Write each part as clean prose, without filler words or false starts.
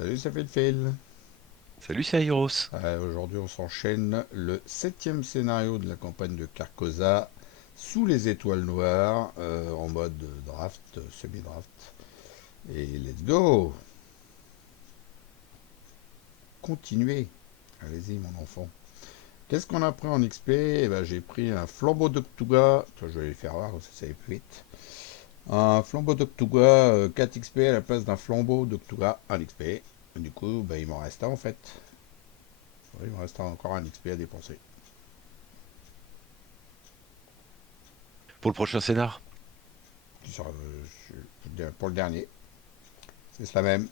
Salut, ça fait le fil. Salut, c'est Airos. Aujourd'hui, on s'enchaîne le septième scénario de la campagne de Carcosa sous les étoiles noires en mode draft, semi-draft. Et let's go. Continuez. Allez-y, mon enfant. Qu'est-ce qu'on a pris en XP? Eh ben, j'ai pris un flambeau d'Octuga. Toi, je vais les faire voir, ça va plus vite. Un flambeau d'Octuga 4 XP à la place d'un flambeau d'Octuga 1 XP. Du coup, ben, il m'en reste un en fait. Oui, il me reste encore un XP à dépenser. Pour le prochain scénar. Pour le dernier. C'est la même.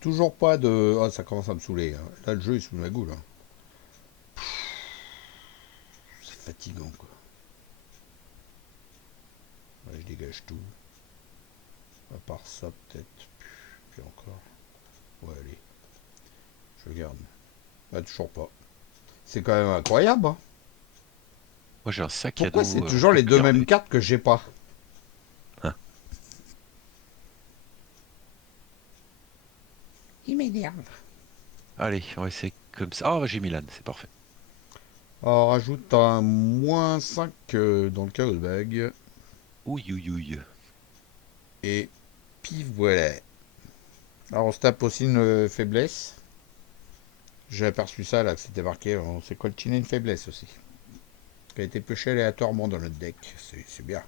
Toujours pas de. Ah, ça commence à me saouler, hein. Là, le jeu est sous ma goule, hein. C'est fatigant, quoi. Ouais, je dégage tout. À part ça, peut-être. Puis encore. Ouais, allez. Je garde. Ah, toujours pas. C'est quand même incroyable, hein. Moi, j'ai un sac à Pourquoi c'est dos, toujours je les peux deux mêmes garder. cartes que j'ai pas? Hein. Il m'énerve. Allez, on va essayer comme ça. Ah, j'ai Milan, c'est parfait. Alors, rajoute un -5 dans le chaos bag. Ouille, ouille, ouille. Et puis voilà. Alors, on se tape aussi une faiblesse. J'ai aperçu ça là, que c'était marqué. On s'est coltiné une faiblesse aussi. Qui a été pioché aléatoirement dans notre deck. C'est bien.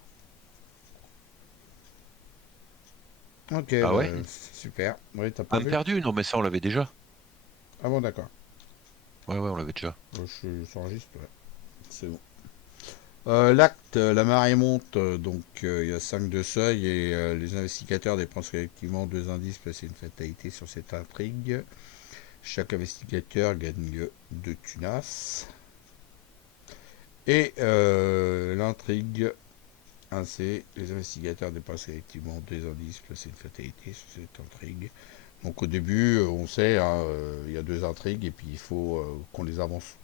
Ok, Ah ouais? bah, super. Oui, t'as pas Âme vu? perdue? Non, mais ça, on l'avait déjà. Ah bon, d'accord. Ouais, ouais, on l'avait déjà. Je s'enregistre, ouais. C'est bon. L'acte, la marée monte, donc il y a 5 de seuil et les investigateurs dépensent collectivement 2 indices placés une fatalité sur cette intrigue. Chaque investigateur gagne 2 tunas. Et l'intrigue 1C, les investigateurs dépensent collectivement 2 indices placés une fatalité sur cette intrigue. Donc au début, on sait, hein, il y a deux intrigues et puis il faut qu'on les avance,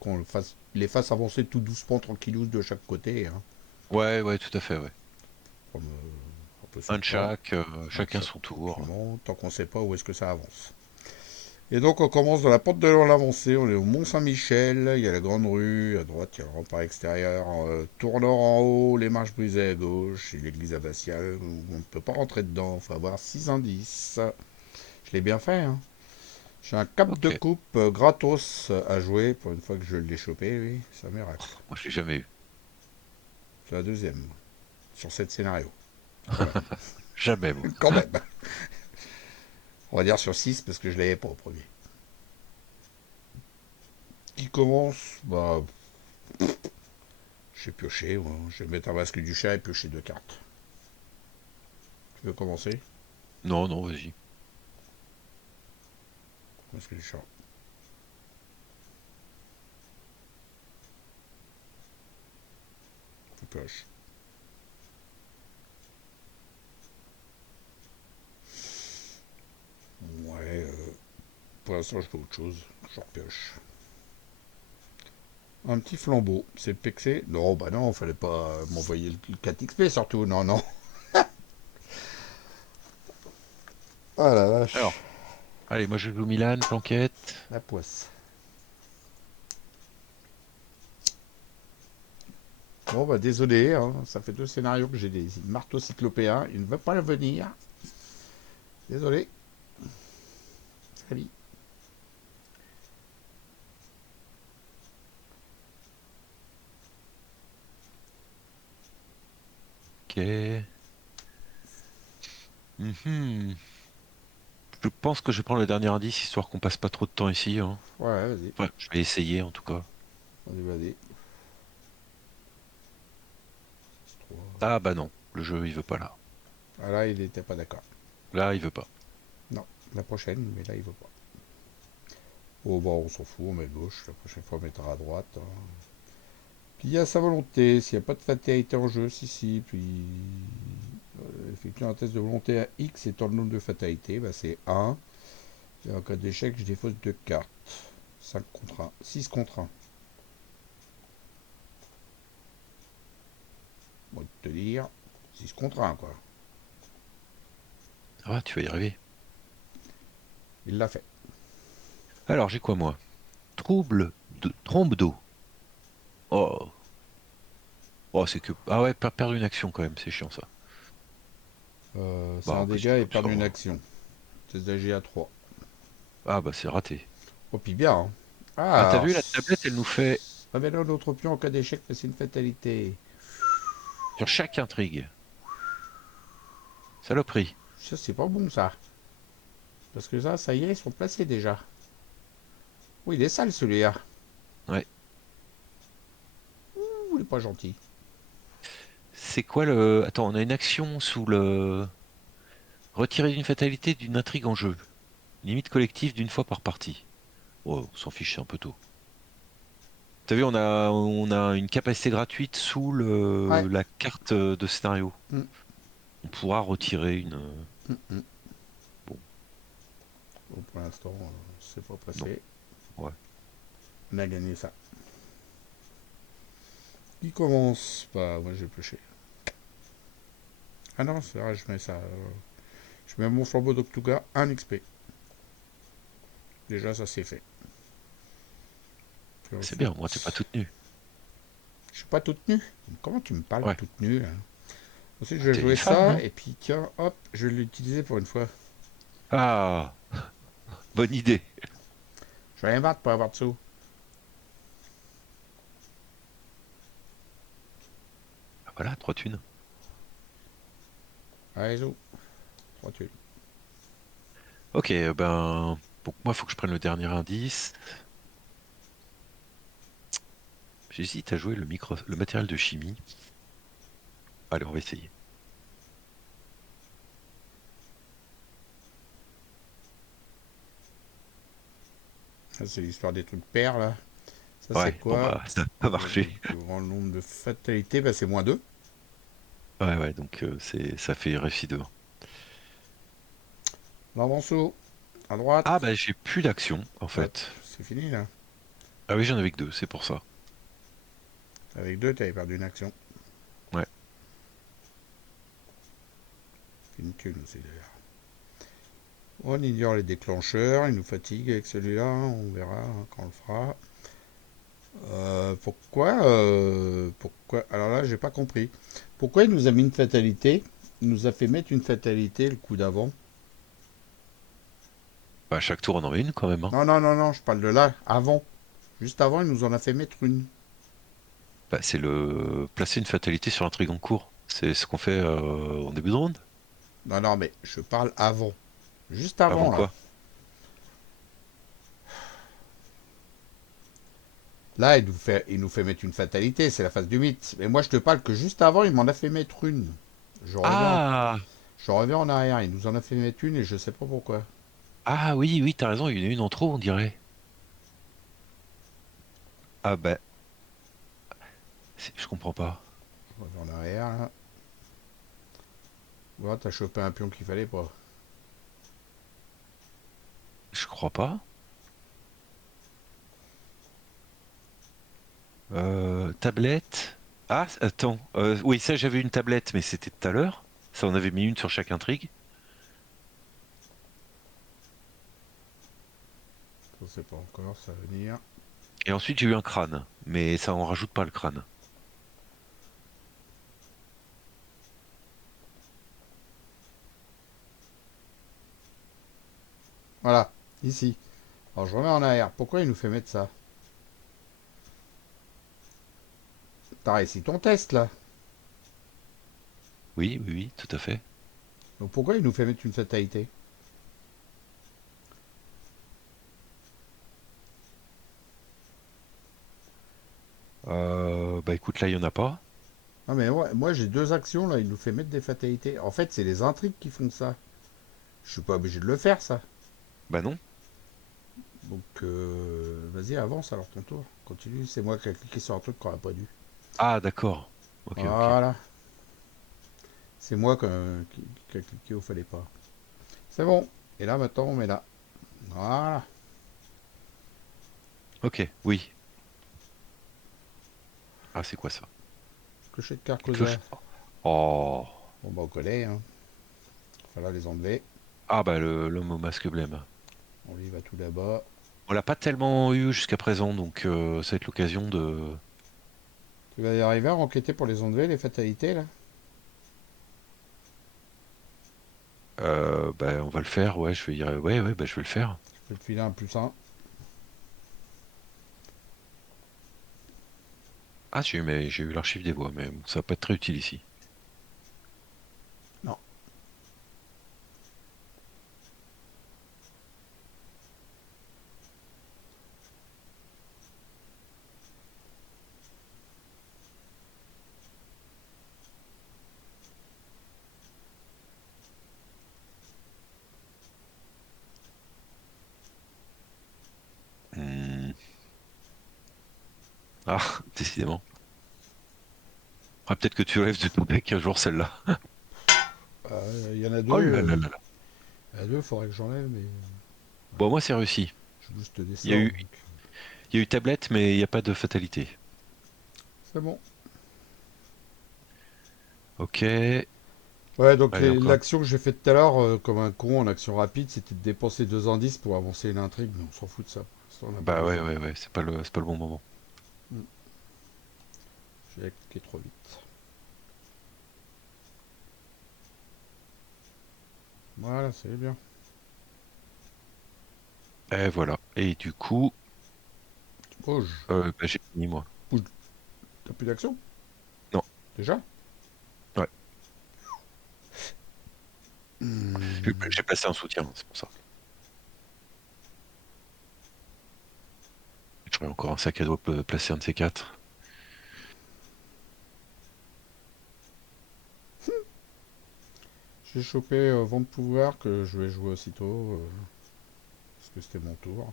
les fasse avancer tout doucement, tranquillou de chaque côté, hein, Ouais, ouais, tout à fait, ouais. comme un peu sur Un le de plan. chaque, Un de chacun chaque, son tour. tranquillement, tant qu'on ne sait pas où est-ce que ça avance. Et donc on commence dans la porte de l'avancée, on est au Mont-Saint-Michel, il y a la grande rue, à droite il y a le rempart extérieur, tournant en haut, les marches brisées à gauche, et l'église abbatiale où on ne peut pas rentrer dedans, il faut avoir 6 indices. Je l'ai bien fait, hein. J'ai un cap de Ok. coupe gratos à jouer pour une fois que je l'ai chopé, oui, ça miracle. Moi, je l'ai jamais eu. C'est la deuxième sur 7 scénarios. Quand même. Jamais, moi. Quand même. On va dire sur 6 parce que je l'avais pas au premier. Qui commence, bah, j'ai pioché. Moi. Je vais mettre un masque du chat et piocher deux cartes. Tu veux commencer? Non, non, vas-y. Masque du chat. Je pioche. Ouais, pour l'instant je fais autre chose. Je repioche. Un petit flambeau. C'est pexé. Non, bah non, fallait pas m'envoyer le 4XP surtout. Non, non. Ah la vache. Alors, allez, moi, je joue Milan, Planquette. La poisse. Bon, bah désolé, hein, ça fait deux scénarios que j'ai des marteaux cyclopéens. Il ne veut pas venir. Désolé. Salut. Ok. Mhm. Je pense que je vais prendre le dernier indice, histoire qu'on passe pas trop de temps ici, hein. Ouais, vas-y. Ouais, je vais essayer, en tout cas. Vas-y, vas-y. 3. Ah bah non, le jeu, il veut pas là. Ah là, il n'était pas d'accord. Là, il veut pas. Non, la prochaine, mais là, il veut pas. Oh, bah, on s'en fout, on met gauche. La prochaine fois, on mettra à droite, hein. Puis il y a sa volonté. S'il n'y a pas de fatalité en jeu, si, si. Puis, effectuer un test de volonté à X étant le nombre de fatalités, bah, c'est 1. Et en cas d'échec, je défausse 2 cartes. 5 contre 1. 6 contre 1. Moi, de te dire, 6 contre 1, quoi. Ça va, tu vas y arriver. Il l'a fait. Alors, j'ai quoi, moi? Trouble de trompe d'eau. Oh, oh, c'est que. Ah ouais, perdre une action quand même, c'est chiant ça. C'est Bah, un on peut dégât dire et comme ça, perdre une hein. action. C'est agi à 3. Ah bah, c'est raté. Oh, puis bien. Hein. Ah, Ah, t'as alors, vu, la tablette, elle nous fait révèle un autre pion en cas d'échec, mais c'est une fatalité. sur chaque intrigue. Saloperie. Ça, c'est pas bon, ça. Parce que ça y est, ils sont placés déjà. Oui, il est sale, celui-là. Ouais. Ouh, il est pas gentil. C'est quoi le. Attends, on a une action sous le. Retirer une fatalité d'une intrigue en jeu. Limite collective d'une fois par partie. Oh, on s'en fiche, c'est un peu tôt. T'as vu, on a une capacité gratuite sous Ouais. la carte de scénario. Hum, On pourra retirer une. hum, hum. Bon, Bon, pour l'instant, c'est pas non, passé. ouais. On a gagné ça. Qui commence? Bah, moi, j'ai pêché. Ah non, c'est vrai, je mets ça. Je mets mon flambeau d'Octuga 1 XP. Déjà, ça c'est fait. Puis C'est bien, moi, t'es pas ensuite, toute nue. je suis pas toute nue. Comment tu me parles Ouais. toute nue, hein? Ensuite, Bah, je vais t'es une jouer femme, ça, non? et puis tiens, hop, je vais l'utiliser pour une fois. Ah, bonne idée. Je vais rien battre pour avoir de sous. Ah, voilà, 3 thunes. Allez, zou, 3 tuiles. Ok, ben. Donc, moi, faut que je prenne le dernier indice. J'hésite à jouer le matériel de chimie. Allez, on va essayer. Ça, c'est l'histoire des trucs pairs, là. Ça, c'est Ouais, bon, quoi? bah, ça a marché. Le plus grand nombre de fatalités, bah, c'est -2. Ouais, ouais, donc ça fait réussi 2. L'avance-sous, à droite. Ah, bah, j'ai plus d'action, en Hop, fait. c'est fini, là. Ah oui, j'en avais que 2, c'est pour ça. Avec 2, t'avais perdu une action. Ouais. Une thune aussi, d'ailleurs. On ignore les déclencheurs, il nous fatigue avec celui-là, on verra quand on le fera. Pourquoi alors là, j'ai pas compris. Pourquoi il nous a mis une fatalité? Il nous a fait mettre une fatalité le coup d'avant. Bah, chaque tour, on en met une quand même, hein. Non, non, non, non, je parle de là, avant. Juste avant, il nous en a fait mettre une. Bah, c'est le placer une fatalité sur l'intrigue en cours. C'est ce qu'on fait en début de ronde. Non, non, mais je parle avant. Juste Avant avant, là. quoi? Là, il nous fait mettre une fatalité, c'est la phase du mythe. Mais moi, je te parle que juste avant, il m'en a fait mettre une. Je reviens, Ah! je reviens en arrière, il nous en a fait mettre une et je sais pas pourquoi. Ah oui, oui, t'as raison, il y en a une en trop, on dirait. Ah bah, je comprends pas. Je reviens en arrière, là. Voilà, t'as chopé un pion qu'il fallait pas. Je crois pas. Tablette. Ah, attends. Oui, ça, j'avais une tablette, mais c'était tout à l'heure. Ça, on avait mis une sur chaque intrigue. Je sais pas encore, ça va venir. Et ensuite, j'ai eu un crâne. Mais ça, on rajoute pas le crâne. Voilà, ici. Alors je remets en arrière. Pourquoi il nous fait mettre ça? T'as réussi ton test là. Oui, oui, oui, tout à fait. Donc pourquoi il nous fait mettre une fatalité? Bah écoute, là, il y en a pas. Ah mais moi j'ai deux actions là, il nous fait mettre des fatalités. En fait c'est les intrigues qui font ça. Je suis pas obligé de le faire ça. Bah non. Donc vas-y avance alors ton tour. Continue, c'est moi qui ai cliqué sur un truc qu'on n'a pas dû. Ah, d'accord. Ok, ok. Voilà. C'est moi qui a cliqué où fallait pas. C'est bon. Et là maintenant on met là. Voilà. Ok, oui. Ah, c'est quoi ça? Clocher de Les cloches. Carcosa. Oh. Bon bah on connaît, hein. Voilà les enlever. Ah, bah l'homme au masque blême. On y va tout là-bas. On l'a pas tellement eu jusqu'à présent, donc ça va être l'occasion de. Tu vas y arriver à enquêter pour les ondes V, les fatalités, là? Bah, on va le faire, ouais, je vais dire. Ouais, ouais, bah, je vais le faire. Je peux te filer un +1. Ah, j'ai eu l'archive des voix, mais bon, ça va pas être très utile ici. Non. Hmm. Ah, décidément. Ah, peut-être que tu rêves de ton deck un jour celle-là. Il y en a deux. Oh là là là là. Il y en a deux, faudrait que j'enlève, mais Bon, moi c'est réussi. je booste des Il y a sorts, eu, donc il y a eu tablette, mais il n'y a pas de fatalité. c'est bon. Ok. Ouais, donc Allez, encore. l'action que j'ai faite tout à l'heure, comme un con en action rapide, c'était de dépenser 2 indices pour avancer une intrigue, mais on s'en fout de ça. Pour l'instant, on n'a pas Bah ouais, besoin. ouais, ouais, c'est pas le bon moment. Hmm. J'ai cliqué trop vite. Voilà, c'est bien. Et voilà. Et du coup, Tu bouges. bah, j'ai fini moi. Bouge. T'as plus d'action? Non. Déjà? Ouais. Hmm. J'ai passé un soutien, c'est pour ça. J'aurais encore un sac à dos placé un de ces quatre. J'ai chopé vent de pouvoir que je vais jouer aussitôt, parce que c'était mon tour.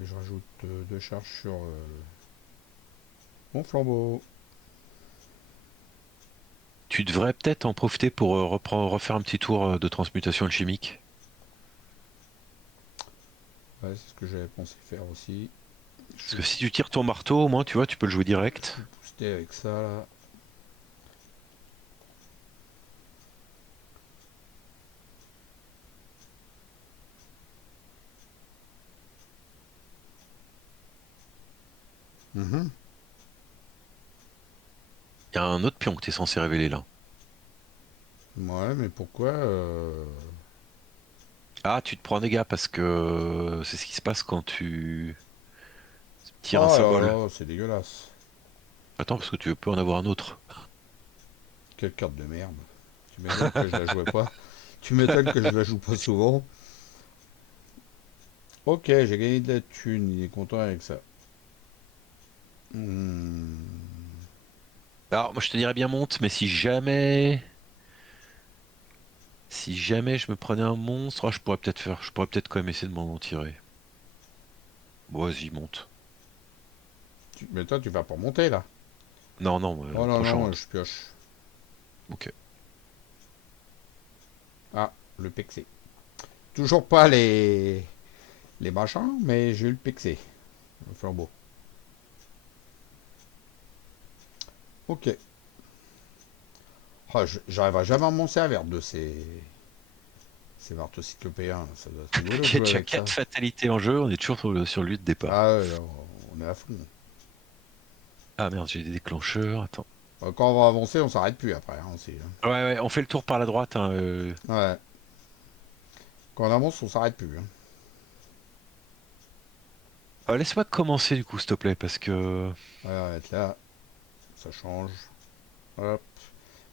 Et je rajoute 2 charges sur mon flambeau. Tu devrais peut-être en profiter pour refaire un petit tour de transmutation alchimique. Ouais, c'est ce que j'avais pensé faire aussi. Parce Je que vais si tu tires ton marteau, au moins, tu vois, tu peux le jouer direct. booster avec ça là. Mhm. Il y a un autre pion que tu es censé révéler là. Ouais, mais pourquoi Ah, tu te prends un dégât parce que c'est ce qui se passe quand tu tires un Oh là symbole. là, c'est dégueulasse. Attends, parce que tu peux en avoir un autre. Quelle carte de merde. Tu m'étonnes que je la jouais pas. Tu m'étonnes que je la joue pas souvent. Ok, j'ai gagné de la thune, il est content avec ça. Hmm. Alors, moi, je te dirais bien monte, mais si jamais je me prenais un monstre, ah, je pourrais peut-être quand même essayer de m'en tirer. Bon, vas-y, monte. Mais toi, tu vas pas monter là. Non, non, Oh non, prochain non, round. je pioche. Ok. Ah, le pexé. Toujours pas les machins, mais j'ai eu le pexé. Le flambeau. Ok. Oh, j'arriverai jamais à m'en servir de ces marteaux cyclopéens. Ça doit être rigolo de T'inquiète, jouer il y a avec 4 ça. fatalités en jeu, on est toujours sur le lieu de départ. Ah ouais, là, on est à fond. Ah merde, j'ai des déclencheurs, attends. Quand on va avancer, on s'arrête plus après, hein, aussi, hein. Ouais, ouais, on fait le tour par la droite, hein, Ouais. Quand on avance, on s'arrête plus, hein. Laisse-moi commencer du coup, s'il te plaît, parce que... Ouais, on va être là. Ça change. Hop.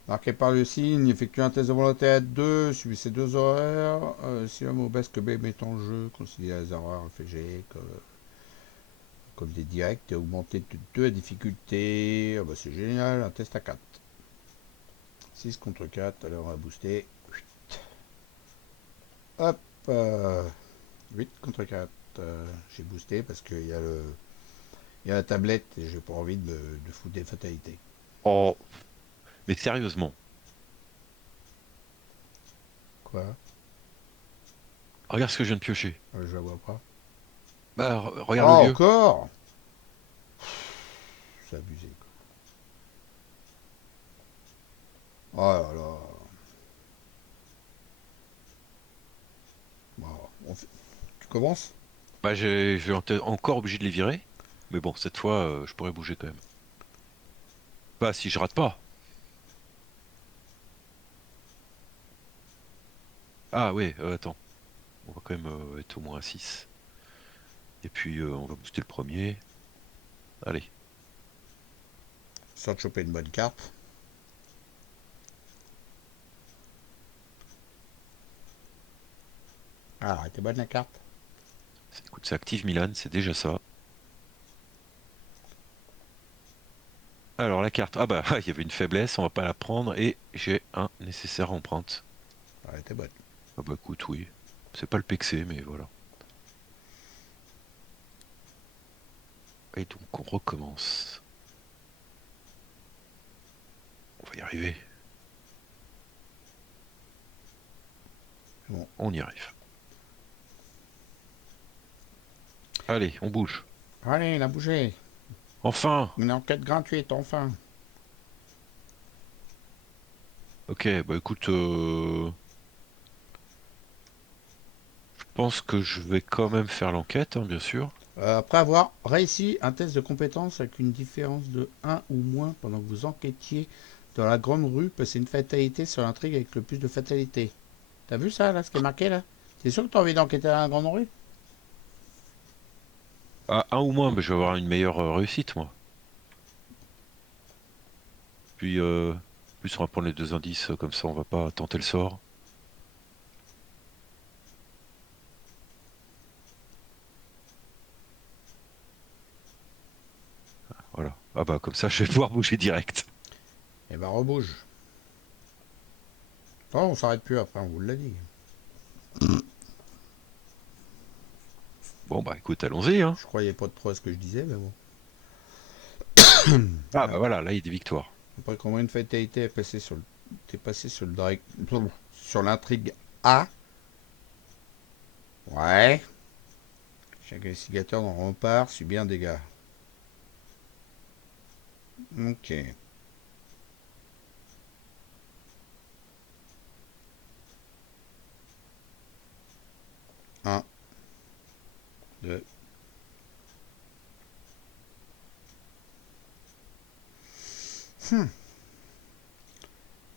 Marqué par le signe, effectue un test de volonté à 2, suivez ces 2 horaires. Si un mot baisse que B met en jeu, considérez les erreurs FG comme des directs et augmentez de 2 la difficulté. Ah bah c'est génial, un test à 4. 6 contre 4, alors on va booster. Hop, 8 contre 4. J'ai boosté parce qu'il y a il y a la tablette et j'ai pas envie de foutre des fatalités. Oh, mais sérieusement, Quoi? regarde ce que je viens de piocher. Je la vois pas. Bah, regarde le Ah, lieu. encore? C'est abusé, quoi. Oh là là. Bon, commences? Bah, je vais encore obligé de les virer. Mais bon, cette fois, je pourrais bouger quand même. Bah, si je rate pas. Ah ouais, attends. On va quand même être au moins à 6. Et puis, on va booster le premier. Allez. Sans te choper une bonne carte. Ah, elle était bonne la carte. Écoute, ça active Milan, c'est déjà ça. Alors, la carte. Ah bah, il y avait une faiblesse, on va pas la prendre. Et j'ai un nécessaire empreinte. Ah, elle était bonne. Ah bah, écoute, oui. C'est pas le pexé, mais voilà. Et donc, on recommence. On va y arriver. Bon. On y arrive. Allez, on bouge. Allez, il a bougé. Enfin! Une enquête gratuite, enfin. Ok, bah écoute, je pense que je vais quand même faire l'enquête, hein, bien sûr. Après avoir réussi un test de compétence avec une différence de un ou moins pendant que vous enquêtiez dans la grande rue, passez une fatalité sur l'intrigue avec le plus de fatalité. T'as vu ça, là, ce qui est marqué, là? T'es sûr que t'as envie d'enquêter dans la grande rue? Ah, un ou moins, mais je vais avoir une meilleure réussite, moi. Puis, plus on va prendre les deux indices, comme ça on va pas tenter le sort. Voilà. Ah bah comme ça, je vais pouvoir bouger direct. Eh ben, rebouge. Oh, on s'arrête plus après, on vous l'a dit. Bon bah écoute, allons-y, hein. Je croyais pas trop à ce que je disais, mais bon. Ah bah Alors, voilà, là il y a des victoires. après combien de fatalité est passé sur le... T'es passé sur le direct... sur l'intrigue A. Ouais. Chaque investigateur dans le rempart subit un dégât. Ok. Un, 2.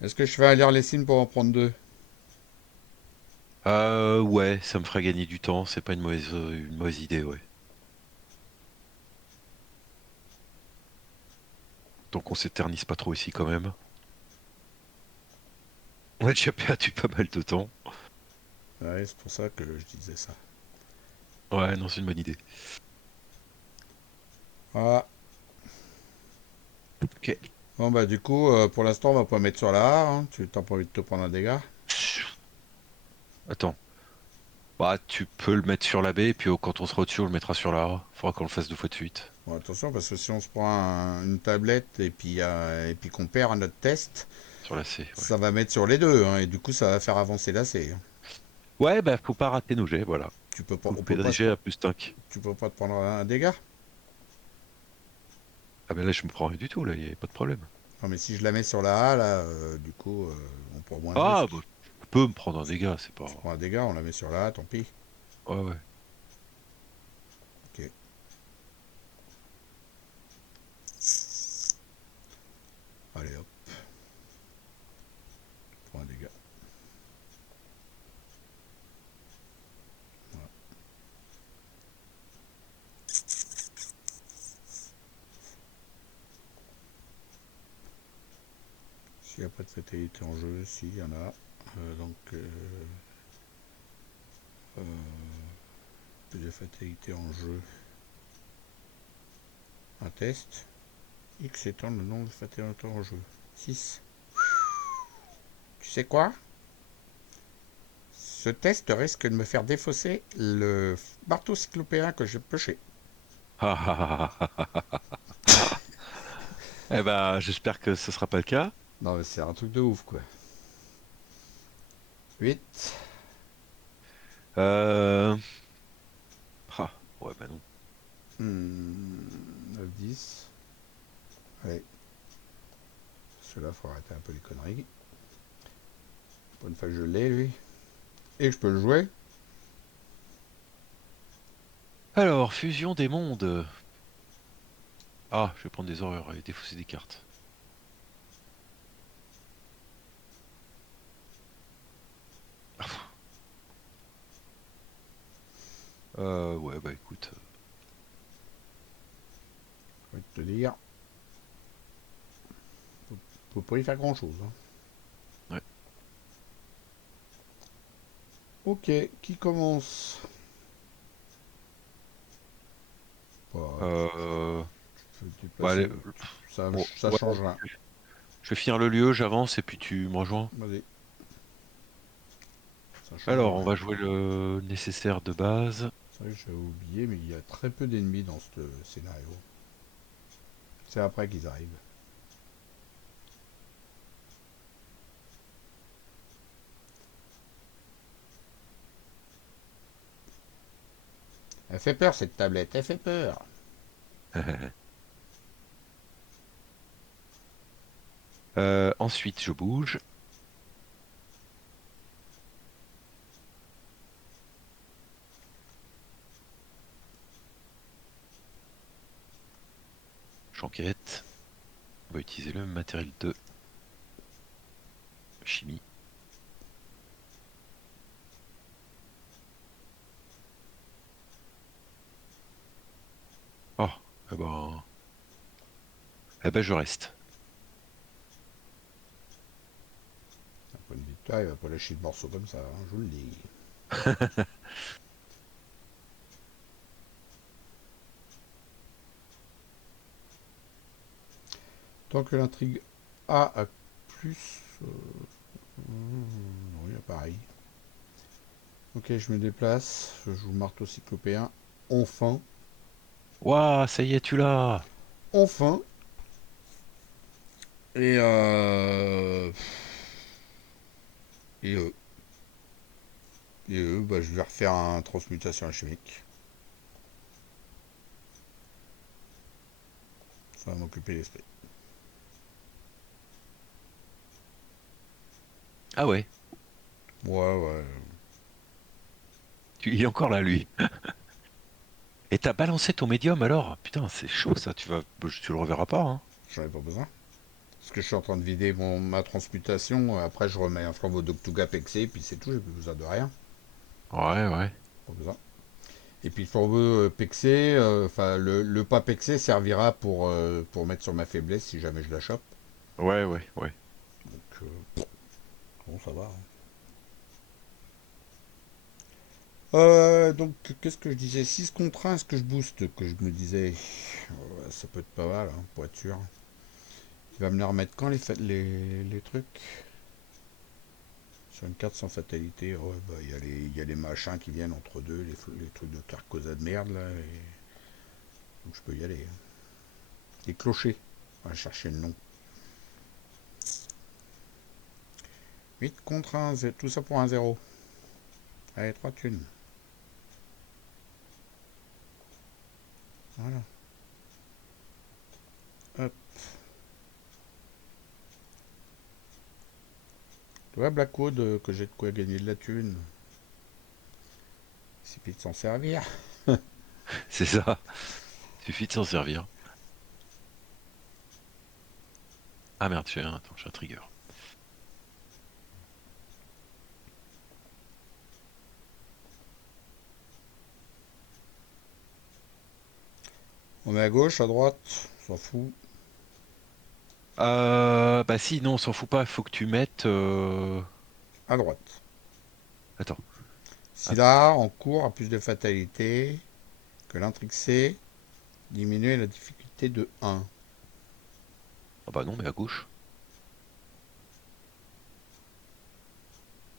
Est-ce que je fais lire les signes pour en prendre deux? Ouais, ça me ferait gagner du temps, c'est pas une mauvaise idée, ouais. Donc on s'éternise pas trop ici quand même. On a déjà perdu pas mal de temps. Ouais, c'est pour ça que je disais ça. Ouais, non, c'est une bonne idée. Voilà. Ok. Bon bah du coup, pour l'instant, on va pas mettre sur la A. Hein. Tu t'as pas envie de te prendre un dégât? Attends. Bah, tu peux le mettre sur la B, et puis quand on sera au-dessus, on le mettra sur la A. Faudra qu'on le fasse deux fois de suite. Bon, attention, parce que si on se prend une tablette et puis qu'on perd notre test, Sur la C, ouais. ça va mettre sur les deux. Hein, et du coup, ça va faire avancer la C. Hein. Ouais, bah, faut pas rater nos jets, voilà. Tu peux pas, on peut Couper pas des se jets prendre, à plus 5. tu peux pas te prendre un dégât? Ah, ben là, je me prends rien du tout, là, y a pas de problème. Non, mais si je la mets sur la A, là, du coup, on prend moins de Ah, risques. bah, je peux me prendre un dégât, c'est Tu pas. prends un dégât, on la met sur la A, tant pis. Ouais, ouais. Ok. Allez hop, prends un dégât. Voilà. S'il n'y a pas de fatalité en jeu, si, il y en a. Donc, euh, plus de fatalité en jeu. Un test. X étant le nombre de fatalités en jeu. 6. Tu sais quoi? Ce test risque de me faire défausser le marteau cyclopéen que j'ai pêché. Ah, ah, ah, ah, ah, ah. Eh ben, j'espère que ce sera pas le cas. Non, mais c'est un truc de ouf, quoi. 8. Euh... Ah, ouais, bah non. 9, 10. Allez, celui-là, faut arrêter un peu les conneries. Pour une fois que je l'ai, lui. Et que je peux le jouer. Alors, fusion des mondes. Ah, je vais prendre des horreurs et défausser des cartes. Ouais, bah écoute. Je vais te dire, on peut pas y faire grand chose. Hein. Ouais. Ok, qui commence? Bah, Euh, je vais te bah, allez, déplacer. bon, Ça ouais, change rien. je vais finir le lieu, j'avance et puis tu me rejoins. Vas-y, ça change Alors, on rien. va jouer le nécessaire de base. C'est vrai que j'avais oublié, mais il y a très peu d'ennemis dans ce scénario. C'est après qu'ils arrivent. Elle fait peur cette tablette, elle fait peur. Ensuite, je bouge. J'enquête. On va utiliser le matériel de chimie. Oh, eh ben, je reste. Un point de victoire, il va pas lâcher de morceaux comme ça, hein, je vous le dis. Tant que l'intrigue A plus... non, il y a pareil. Ok, je me déplace, je joue marteau cyclopéen. Enfin, Waouh, ça y est, tu l'as! enfin. Et et eux, bah, je vais refaire un transmutation alchimique. Ça va m'occuper l'esprit. Ah ouais, Ouais, ouais. il est encore là, lui. Et t'as balancé ton médium alors? Putain, c'est chaud ça, tu le reverras pas, hein. J'en ai pas besoin. Parce que je suis en train de vider ma transmutation. Après, je remets un flambeau d'Octuga Pexé, puis c'est tout, j'ai plus besoin de rien. Ouais, ouais. Pas besoin. Et puis le flambeau Pexé, enfin le pas Pexé servira pour mettre sur ma faiblesse si jamais je la chope. Ouais, ouais, ouais. Donc, bon, ça va. Hein. Donc, qu'est-ce que je disais? 6 contre 1, est-ce que je booste? Que je me disais, ça peut être pas mal, hein, pour être sûr. Il va me les remettre quand les trucs? Sur une carte sans fatalité, ouais, bah, il y a les machins qui viennent entre deux, les trucs de Carcosa de merde, là, et... donc je peux y aller. Hein. Les clochers, on va chercher le nom. 8 contre 1, tout ça pour un zéro. Allez, 3 thunes. Voilà. Hop. Tu vois, Blackwood, que j'ai de quoi gagner de la thune. Il suffit de s'en servir. C'est ça. Suffit de s'en servir. Ah merde, attends, j'ai un trigger. On met à gauche, à droite, on s'en fout. Bah si, non, on s'en fout pas, faut que tu mettes... À droite. Attends. Ah, Scylla, en cours, a plus de fatalité que l'intrigue C. Diminuer la difficulté de 1. ah bah non, mais à gauche.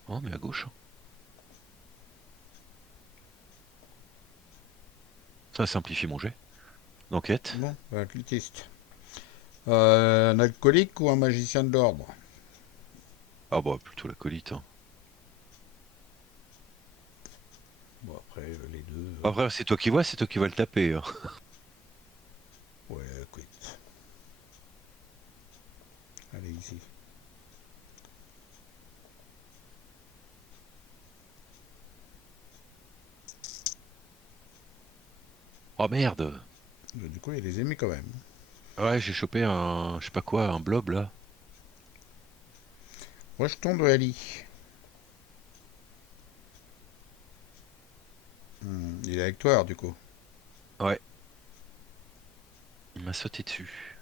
Oh, mais à gauche. Ça simplifie mon jet. D'enquête. Bon, un cultiste. Un alcoolique ou un magicien de l'ordre? Ah bah plutôt la colite, hein. Bon, après, les deux. Après, c'est toi qui vois, c'est toi qui vas le taper, hein. Ouais, écoute. Allez, ici. Oh merde! Du coup, il les a mis quand même. Ouais, j'ai chopé un, je sais pas quoi, un blob là. Rejetons de Ali. Il est avec toi, alors, du coup. Ouais, il m'a sauté dessus.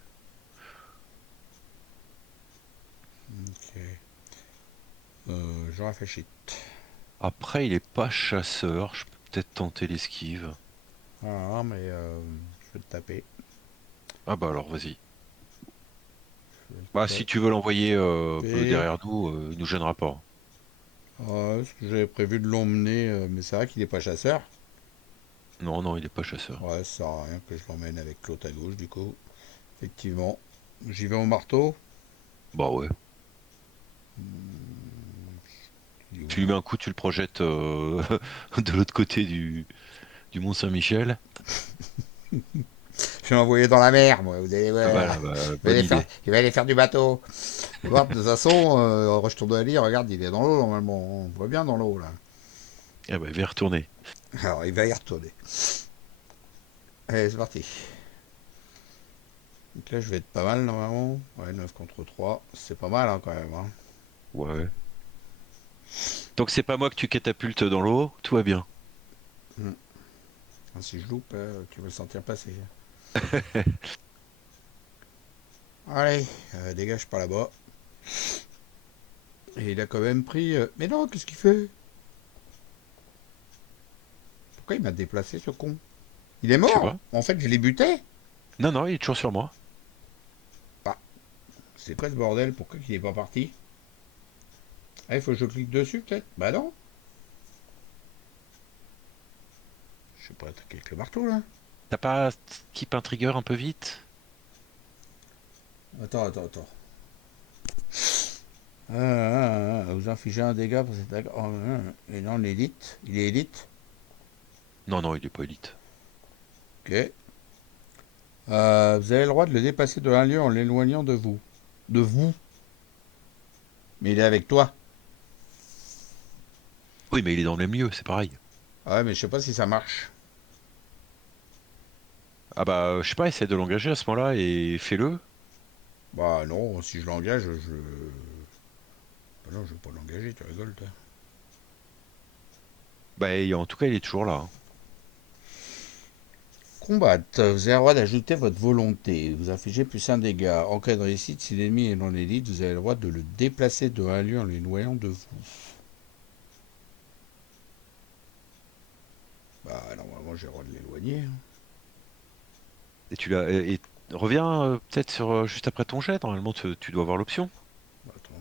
Ok. Je réfléchis. Après, il est pas chasseur, je peux peut-être tenter l'esquive. Ah, mais je vais te taper. Ah bah alors vas-y. Je vais Bah te si tu veux l'envoyer un peu taper. derrière nous, il nous gênera pas. Parce que j'avais prévu de l'emmener, mais c'est vrai qu'il n'est pas chasseur. Non, non, il est pas chasseur. Ouais, ça sert à rien que je l'emmène avec l'autre à gauche, du coup. Effectivement. J'y vais au marteau. Bah ouais. Il est où, Tu lui mets là? un coup, tu le projettes de l'autre côté du Mont Saint-Michel. Je vais l'envoyer dans la mer, moi, vous allez voir. Voilà, bah, Il va bonne aller faire, idée. il va aller faire du bateau. Tu vois, de toute façon, retourne de la lit, regarde, il est dans l'eau normalement. On voit bien dans l'eau, là. Ah bah, vais retourner. Alors, il va y retourner. Allez, c'est parti. Donc là, je vais être pas mal normalement. Ouais, 9 contre 3. C'est pas mal, hein, quand même. Hein. Ouais. Donc c'est pas moi que tu catapultes dans l'eau, tout va bien. Hmm. Si je loupe, tu vas le sentir passer. Allez, dégage par là-bas. Et il a quand même pris. Mais non, qu'est-ce qu'il fait? Pourquoi il m'a déplacé, ce con? Il est Je sais mort? pas. En fait, je l'ai buté? Non, non, il est toujours sur moi. Bah, c'est quoi ce bordel? Pourquoi il est pas parti? Ah, il faut que je clique dessus, peut-être? Bah non. Je sais pas attaquer avec le marteau, là. T'as pas skip un trigger un peu vite? Attends. Vous infligez un dégât pour cette attaque. Et non, l'élite. Il est élite. Non, non, il est pas élite. Ok. Vous avez le droit de le dépasser de un lieu en l'éloignant de vous. De vous. Mais il est avec toi. Oui, mais il est dans le même lieu, c'est pareil. Ah ouais, mais je sais pas si ça marche. Ah bah, je sais pas, essaie de l'engager à ce moment-là et fais-le. Bah non, si je l'engage, je. Bah non, je vais pas l'engager, tu rigoles, toi. Bah, en tout cas, il est toujours là, hein. Combattre. Vous avez le droit d'ajouter votre volonté. Vous infligez plus un dégât. En cas de réussite, si l'ennemi est dans l'élite, vous avez le droit de le déplacer de un lieu en l'éloignant de vous. Bah normalement j'ai le droit de l'éloigner. Hein. Et tu l'as. Reviens peut-être sur juste après ton jet. Normalement, tu dois avoir l'option. Bah, attends,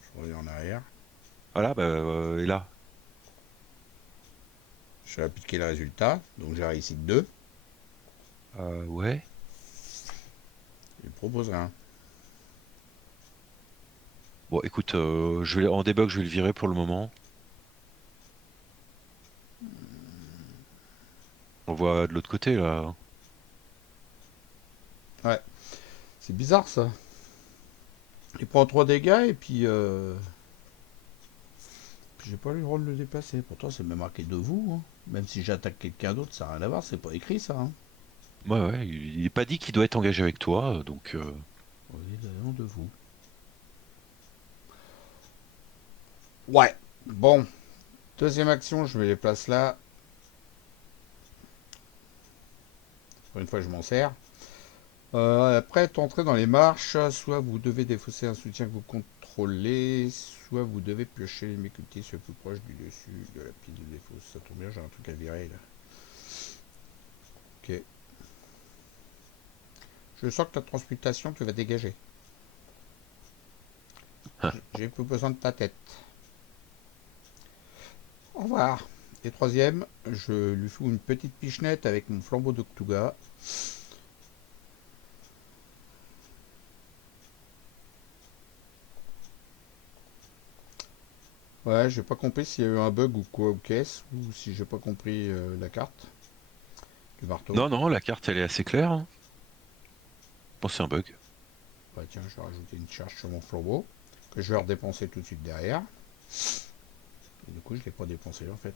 je reviens en arrière. Voilà, bah, et là. Je vais appliquer le résultat. Donc j'ai réussi 2. Ouais. Je lui propose un. Bon, écoute, en debug, je vais le virer pour le moment. On voit de l'autre côté, là. Ouais. C'est bizarre ça. Il prend 3 dégâts et puis j'ai pas eu le droit de le dépasser. Pourtant c'est même marqué de vous. Hein. Même si j'attaque quelqu'un d'autre, ça n'a rien à voir. C'est pas écrit ça. Hein. Ouais, ouais, il est pas dit qu'il doit être engagé avec toi, donc... Oui, de vous. Ouais. Bon. Deuxième action, je mets les places là. Pour une fois, je m'en sers. Après être entré dans les marches, soit vous devez défausser un soutien que vous contrôlez, soit vous devez piocher les mécultés sur le plus proche du dessus de la pile de défausse. Ça tombe bien, j'ai un truc à virer là. Ok. Je sens que ta transmutation, tu vas dégager. J'ai plus besoin de ta tête. Au revoir. Et troisième, je lui fous une petite pichenette avec mon flambeau de Cthulhu. Ouais, j'ai pas compris s'il y a eu un bug ou quoi ou qu'est-ce, ou si j'ai pas compris la carte du marteau. Non, non, la carte, elle est assez claire, hein. Je pense que c'est un bug. Bah tiens, je vais rajouter une charge sur mon flambeau, que je vais redépenser tout de suite derrière. Et du coup, je l'ai pas dépensé en fait.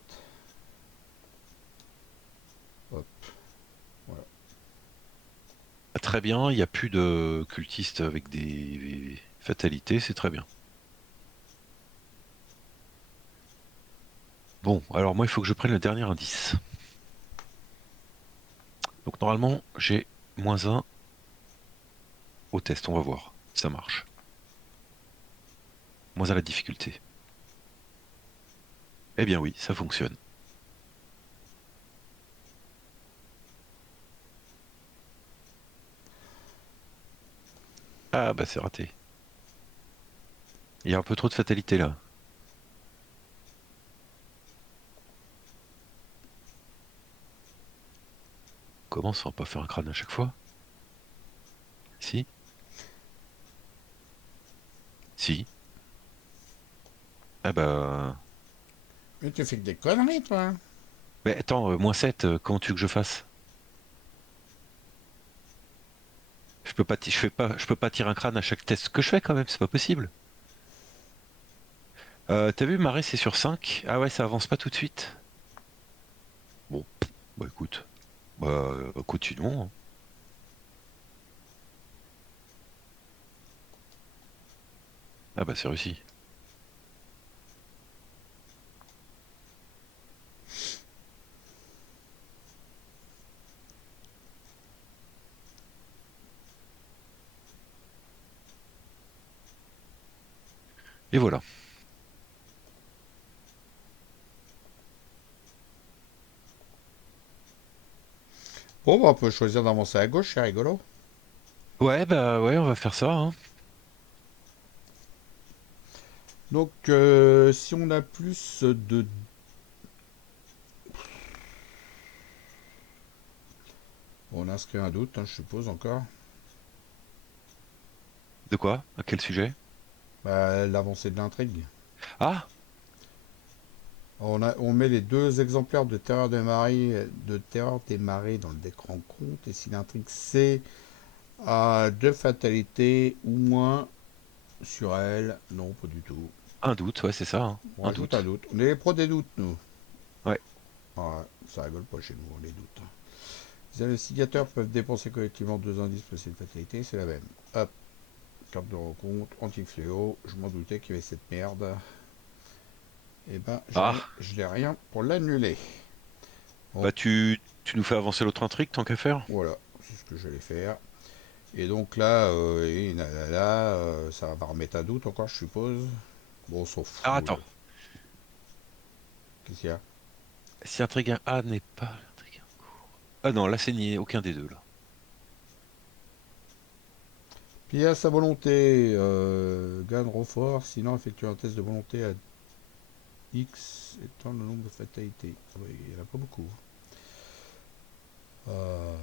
Hop. Très bien, il n'y a plus de cultistes avec des fatalités, c'est très bien. Bon, alors moi, il faut que je prenne le dernier indice. Donc normalement, j'ai -1 au test, on va voir si ça marche. -1 la difficulté. Eh bien oui, ça fonctionne. Ah bah c'est raté. Il y a un peu trop de fatalité là. Comment ça, on va pas faire un crâne à chaque fois? Si? Si. Ah bah... Mais tu fais que des conneries, toi. Mais attends, -7, comment tu veux que je fasse? Je peux pas, je peux pas tirer un crâne à chaque test que je fais quand même, c'est pas possible. T'as vu, Marais, c'est sur 5. Ah ouais, ça avance pas tout de suite. Bon, bah écoute, continuons, hein. Ah bah c'est réussi. Et voilà. Bon, bah, on peut choisir d'avancer à gauche, c'est rigolo. Ouais, bah ouais, on va faire ça, hein. Donc, si on a plus de... Bon, on inscrit un doute, hein, je suppose, encore. De quoi? À quel sujet? Bah, l'avancée de l'intrigue. Ah! On met les deux exemplaires de Terreur des marées dans le deck rencontre. Et si l'intrigue C a deux fatalités ou moins sur elle, non, pas du tout. Un doute, ouais, c'est ça, hein. On Un rajoute un doute. doute. On est les pros des doutes, nous. Ouais. Ouais, ça rigole pas chez nous, les doutes. Les investigateurs peuvent dépenser collectivement deux indices pour cette fatalité, c'est la même. Hop, carte de rencontre, anti-fléau. Je m'en doutais qu'il y avait cette merde. Eh ben, Ah! je n'ai rien pour l'annuler. Bon, Bah tu nous fais avancer l'autre intrigue, tant qu'à faire? voilà, c'est ce que j'allais faire. Et donc là, là, ça va remettre un doute encore, je suppose. Bon, on s'en Ah, fout, là. attends. Qu'est-ce qu'il y a? Si intrigue A n'est pas l'intrigue en cours. Ah non, là c'est ni aucun des deux, là. Puis à sa volonté, gagne renfort, sinon effectue un test de volonté à X étant le nombre de fatalités. Ah bah, il n'y en a pas beaucoup. Euh,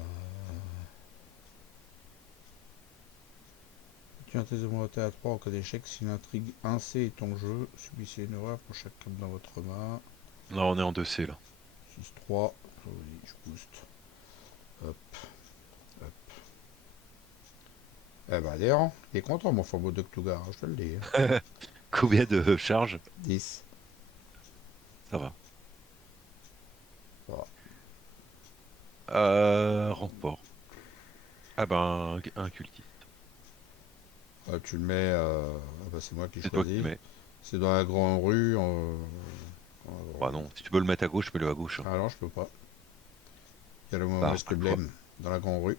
effectue un test de volonté à 3 en cas d'échec. Si l'intrigue 1C est en jeu, subissez une erreur pour chaque carte dans votre main. Non, on est en 2C, là. 6-3. Oui, je booste. Hop, hop. Eh ben, adhérent. Il est content, mon fameux Doctugar, je te le dis, hein. Combien de charges? 10. Ça va. Voilà. Renfort. Ah ben, un cultiste. Tu le mets. Ah bah, c'est moi qui C'est toi qui le choisis. mets. C'est dans la grande rue. Bah non, si tu peux le mettre à gauche, mets-le à gauche, hein. Ah non, je peux pas. Il y a le Bah, mauvais pas le choix. blême dans la grande rue.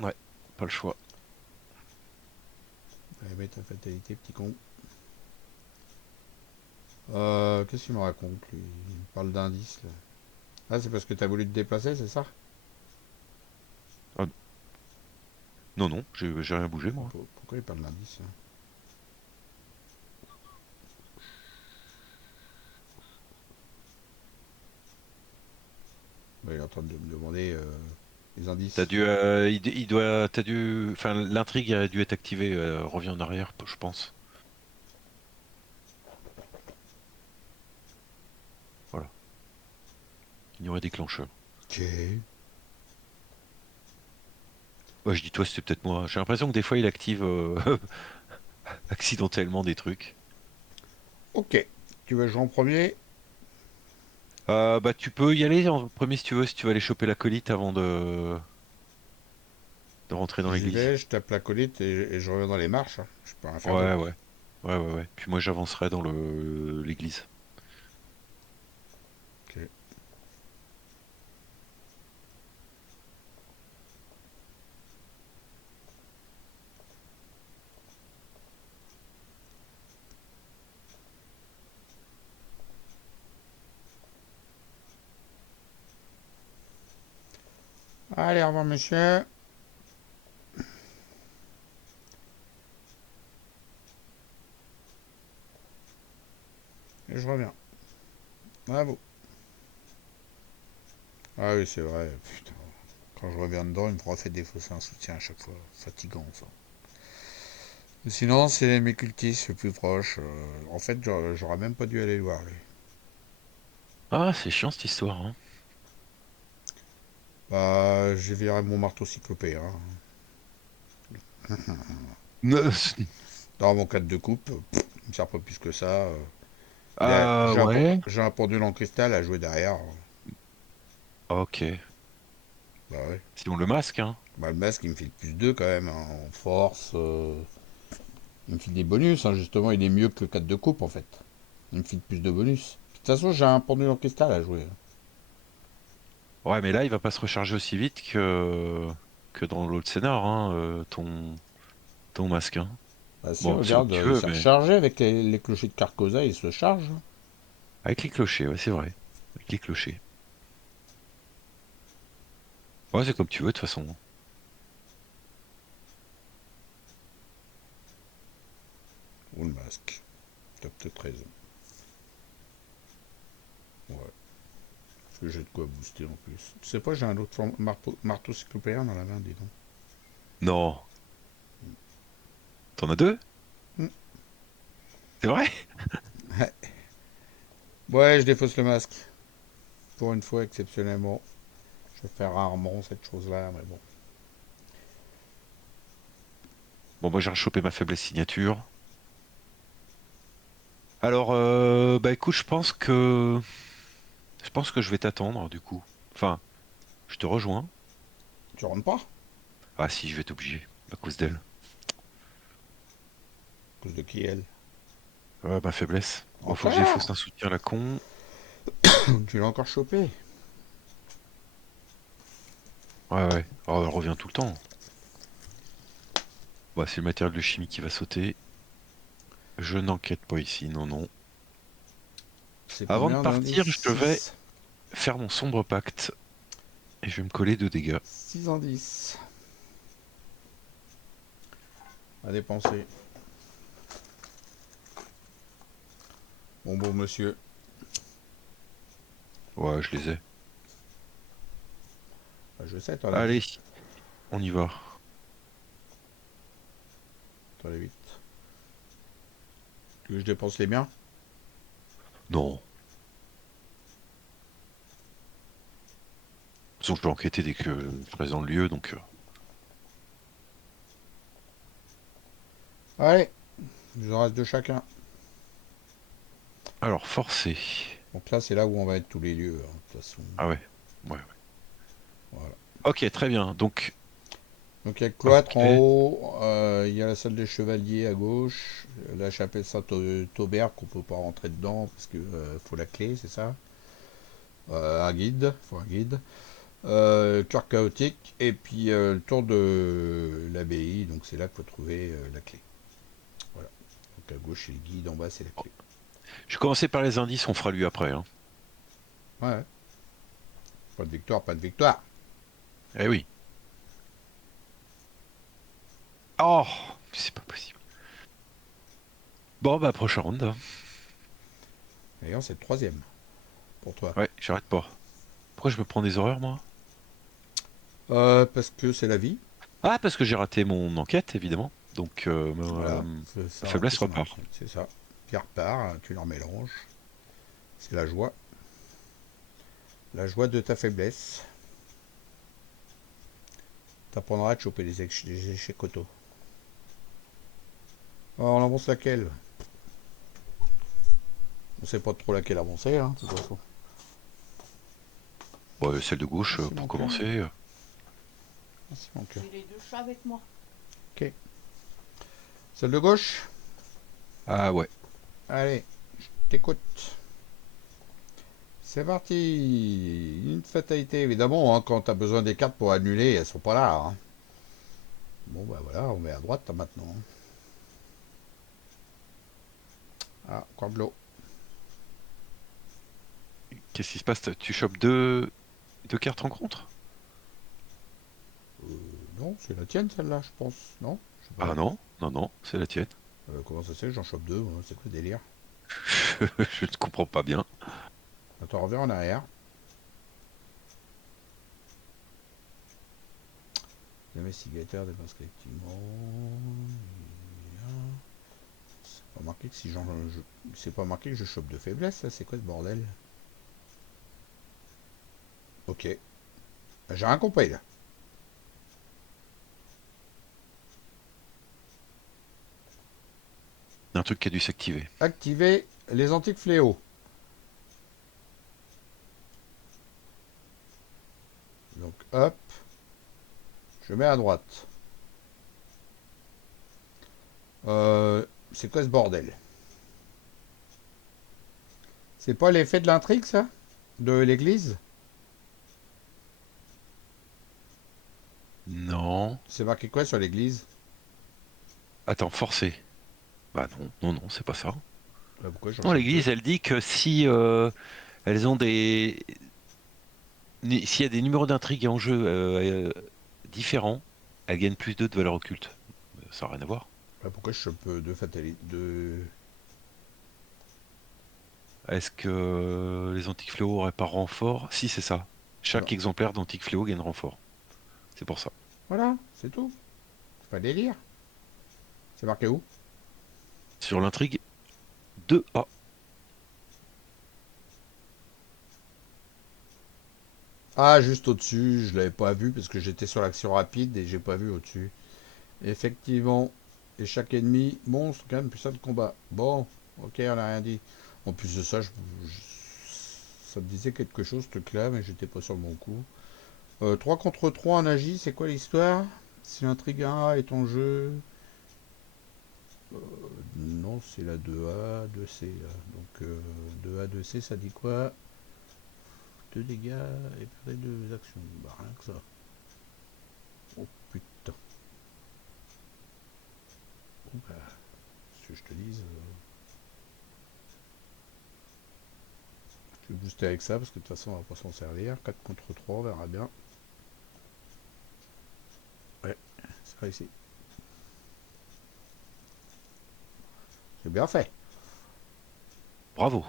Ouais, pas le choix. Allez, mets ta fatalité, petit con. Qu'est-ce qu'il me raconte, lui? Il me parle d'indices, là. Ah, c'est parce que t'as voulu te déplacer, c'est ça? Ah, non, non, j'ai rien bougé, moi. Pourquoi il parle d'indices, hein? Bah, il est en train de me demander les T'as indices. dû, il doit, t'as dû, enfin, l'intrigue a dû être activée. Reviens en arrière, je pense. Voilà. Ignorer déclencheur. Ok. Ouais, je dis toi, c'était peut-être moi. J'ai l'impression que des fois, il active accidentellement des trucs. Ok. Tu veux jouer en premier? Bah, tu peux y aller en premier si tu veux, si tu veux aller choper l'acolyte avant de. de rentrer dans J'y l'église. vais, je tape la colite et je reviens dans les marches, hein. Je peux rien faire Ouais, d'autre. ouais. Ouais, ouais, ouais. Puis moi, j'avancerai dans le l'église. Ok. Allez, au revoir, monsieur. Et je reviens. Ah bon. Ah oui, c'est vrai. Putain. Quand je reviens dedans, il me refait défausser un soutien à chaque fois. Fatigant, ça. Sinon, c'est mes cultistes le plus proche. En fait, j'aurais même pas dû aller le voir, lui. Ah, c'est chiant cette histoire, hein. Bah, j'ai viré mon marteau cyclopé, hein. Dans mon cadre de coupe, il me sert pas plus que ça. Ouais. J'ai un pendule en cristal à jouer derrière. Ok. Bah ouais. Sinon, le masque, hein. Bah, le masque, il me file plus 2 quand même, hein, en force. Il me file des bonus, hein, justement. Il est mieux que le 4 de coupe, en fait. Il me file plus de bonus. De toute façon, j'ai un pendule en cristal à jouer. Ouais, mais là, il va pas se recharger aussi vite que dans l'autre scénar, hein, ton masque, hein. Bah si, Bon, c'est comme regarde, tu il veux, s'est mais rechargé avec les clochers de Carcosa, il se charge. avec les clochers, ouais, c'est vrai. Avec les clochers. Ouais, c'est comme tu veux, de toute façon. Ou le masque. T'as peut-être raison. Ouais. Parce que j'ai de quoi booster en plus. Tu sais pas, j'ai un autre marteau cyclopéen dans la main, dis donc. Non. T'en as deux? Hmm. C'est vrai? Ouais, je défausse le masque. Pour une fois, exceptionnellement. Je fais rarement cette chose-là, mais bon. Bon, moi, j'ai rechopé ma faiblesse signature. Alors, bah écoute, je pense que je vais t'attendre, du coup. Enfin, je te rejoins. Tu rentres pas? À Ah si, je vais t'obliger, à cause d'elle. cause de qui elle? Ouais, ma faiblesse. Bon, faut que je défausse Encore? un soutien à la con. Tu l'as encore chopé? Ouais, ouais. Oh, elle revient tout le temps. Bah, c'est le matériel de chimie qui va sauter. Je n'enquête pas ici, non, non. C'est Avant de combien d'indices? partir, je vais 6. faire mon sombre pacte et je vais me coller 2 dégâts. 6 indices. À dépenser. Bon, bon, monsieur. Ouais, je les ai. Bah, je sais, t'en as 10. Allez, on y va. T'en as 8. Tu veux que je dépense les miens? Non. De toute façon, je peux enquêter dès que je reste dans le lieu, donc. Allez, il en reste deux chacun. Alors, forcé. Donc là, c'est là où on va être tous les lieux, hein, de toute façon. Ah ouais. Ouais, ouais. Voilà. Ok, très bien. Donc, Donc il y a le cloître en ok. haut, il y a la salle des chevaliers à gauche, la chapelle Saint-Taubert qu'on peut pas rentrer dedans parce que faut la clé, c'est ça. Un guide, faut un guide. Cœur chaotique et puis le tour de l'abbaye, donc c'est là qu'il faut trouver la clé. Voilà. Donc à gauche c'est le guide, en bas c'est la clé. Je vais commencer par les indices, on fera lui après, hein. Ouais. Pas de victoire, pas de victoire. Eh oui. Oh, c'est pas possible. Bon, bah, prochain round, hein. D'ailleurs c'est le troisième pour toi. Ouais, j'arrête pas. Pourquoi je me prends des horreurs, moi? Parce que c'est la vie. Ah, parce que j'ai raté mon enquête, évidemment. Donc, Voilà, ma ça a raté faiblesse son repart. enquête, c'est ça. Qui repart, tu leur mélanges. C'est la joie. La joie de ta faiblesse. T'apprendras à te choper les échecs auto. Alors, on avance laquelle? On sait pas trop laquelle avancer, hein, de toute façon. Bon, celle de gauche, C'est pour mon cul. commencer. Merci mon cœur. J'ai les deux chats avec moi. Ok. Celle de gauche. Ah ouais. Allez, je t'écoute. C'est parti. Une fatalité, évidemment, hein, quand tu as besoin des cartes pour annuler, elles sont pas là. Hein. Bon, bah voilà, on met à droite hein, maintenant. Ah, encore de l'eau. Qu'est-ce qui se passe? Tu chopes deux cartes en contre? Non, c'est la tienne celle-là, je pense. Non? Je sais Ah pas. non, non, non, c'est la tienne. Comment ça se fait que j'en chope deux, moi. C'est quoi le délire? Je ne comprends pas bien. Attends, reviens en arrière. L'investigateur dépense collectivement. C'est pas marqué que si j'en. C'est pas marqué que je chope de faiblesse, ça. C'est quoi ce bordel? Ok. J'ai rien compris là. Il y a un truc qui a dû s'activer. Activer les antiques fléaux. Donc hop, je mets à droite. C'est quoi ce bordel? C'est pas l'effet de l'intrigue ça? De l'église? Non. C'est marqué quoi sur l'église? Attends, forcé. Bah non, non, non, c'est pas ça. Pourquoi j'en Non, chope deux? l'Église, elle dit que si elles ont s'il y a des numéros d'intrigue en jeu différents, elles gagnent plus 2 de valeur occulte. Ça n'a rien à voir. Pourquoi je chope deux fatalités? Deux... Est-ce que les antiques fléaux auraient pas renfort? Si, c'est ça. Non. Chaque exemplaire d'antique fléau gagne renfort. C'est pour ça. Voilà, c'est tout. C'est pas délire. C'est marqué où? Sur l'intrigue 2A. Ah, juste au-dessus, je l'avais pas vu parce que j'étais sur l'action rapide et j'ai pas vu au-dessus. Effectivement. Et chaque ennemi, monstre, gagne puissance de combat. Bon, ok, on n'a rien dit. En plus de ça, ça me disait quelque chose ce truc-là, mais j'étais pas sur le bon coup. 3 contre 3 en agi, c'est quoi l'histoire? Si l'intrigue 1A est en jeu. Non, c'est la 2A, 2C. Là. Donc 2A, 2C, ça dit quoi? 2 dégâts et peut-être 2 actions. Bah, rien que ça. Oh putain. Bon, bah, ce que je te dise. Je vais booster avec ça parce que de toute façon on va pas s'en servir. 4 contre 3, on verra bien. Ouais, c'est réussi. C'est bien fait. Bravo.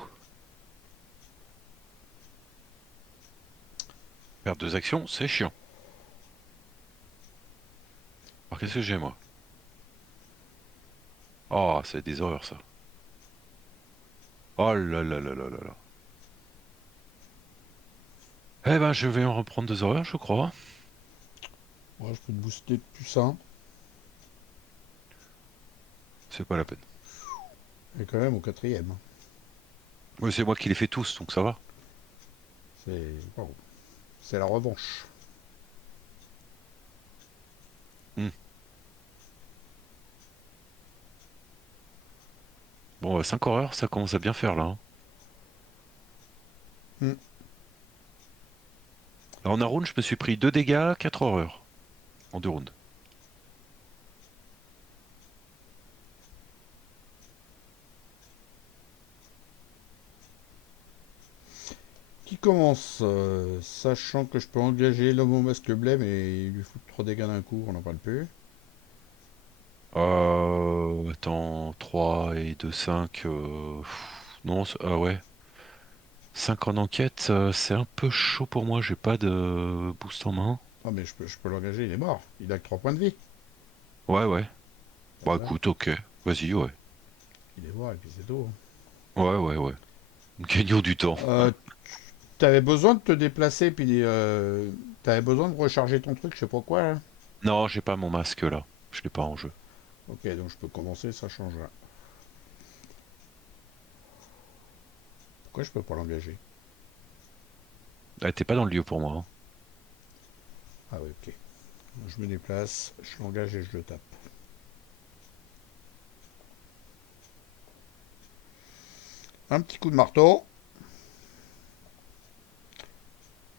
Faire 2 actions, c'est chiant. Alors qu'est-ce que j'ai moi? Oh, c'est des horreurs ça. Oh là là là là là là. Eh ben, je vais en reprendre 2 horreurs, je crois. Moi, je peux te booster de plus un. C'est pas la peine. Et quand même au quatrième. Oui, c'est moi qui les fais tous, donc ça va. C'est wow. C'est la revanche. Hmm. Bon, 5 horreurs, ça commence à bien faire là, hein. Hmm. Alors, en un round, je me suis pris 2 dégâts, 4 horreurs. En 2 rounds. Qui commence sachant que je peux engager l'homme au masque blême et il lui fout 3 dégâts d'un coup, on n'en parle plus. Attends, 3 et 2, 5. Non, ah ouais. 5 en enquête, c'est un peu chaud pour moi, j'ai pas de boost en main. Ah mais je peux l'engager, il est mort. Il a que 3 points de vie. Ouais, ouais. Ben Bah voilà, écoute, ok. Vas-y, ouais. il est mort et puis c'est tout. Ouais, ouais, ouais. Gagnons du temps. T'avais besoin de te déplacer, puis t'avais besoin de recharger ton truc, je sais pas quoi. Là. Non, j'ai pas mon masque là. Je l'ai pas en jeu. Ok, donc je peux commencer, ça change rien. Pourquoi je peux pas l'engager? Ah, t'es pas dans le lieu pour moi, hein. Ah oui, ok. Je me déplace, je l'engage et je le tape. Un petit coup de marteau.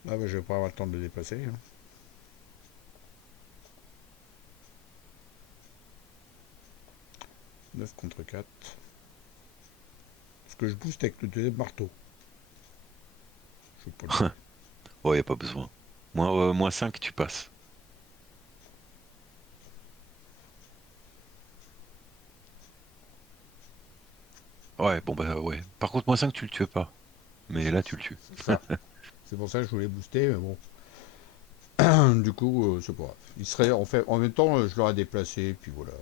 Là, bah, je vais pas avoir le temps de le déplacer, hein. 9 contre 4. Parce que je booste avec le deuxième marteau. Je vais pas le faire. Oh, y a pas besoin. Moins 5, tu passes. Ouais, bon bah ouais. Par contre, moins 5, tu le tues pas. Mais là, tu le tues. C'est ça. C'est pour ça que je voulais booster, mais bon. Du coup, c'est pas grave. Il serait, en fait, en même temps, je l'aurais déplacé, puis voilà.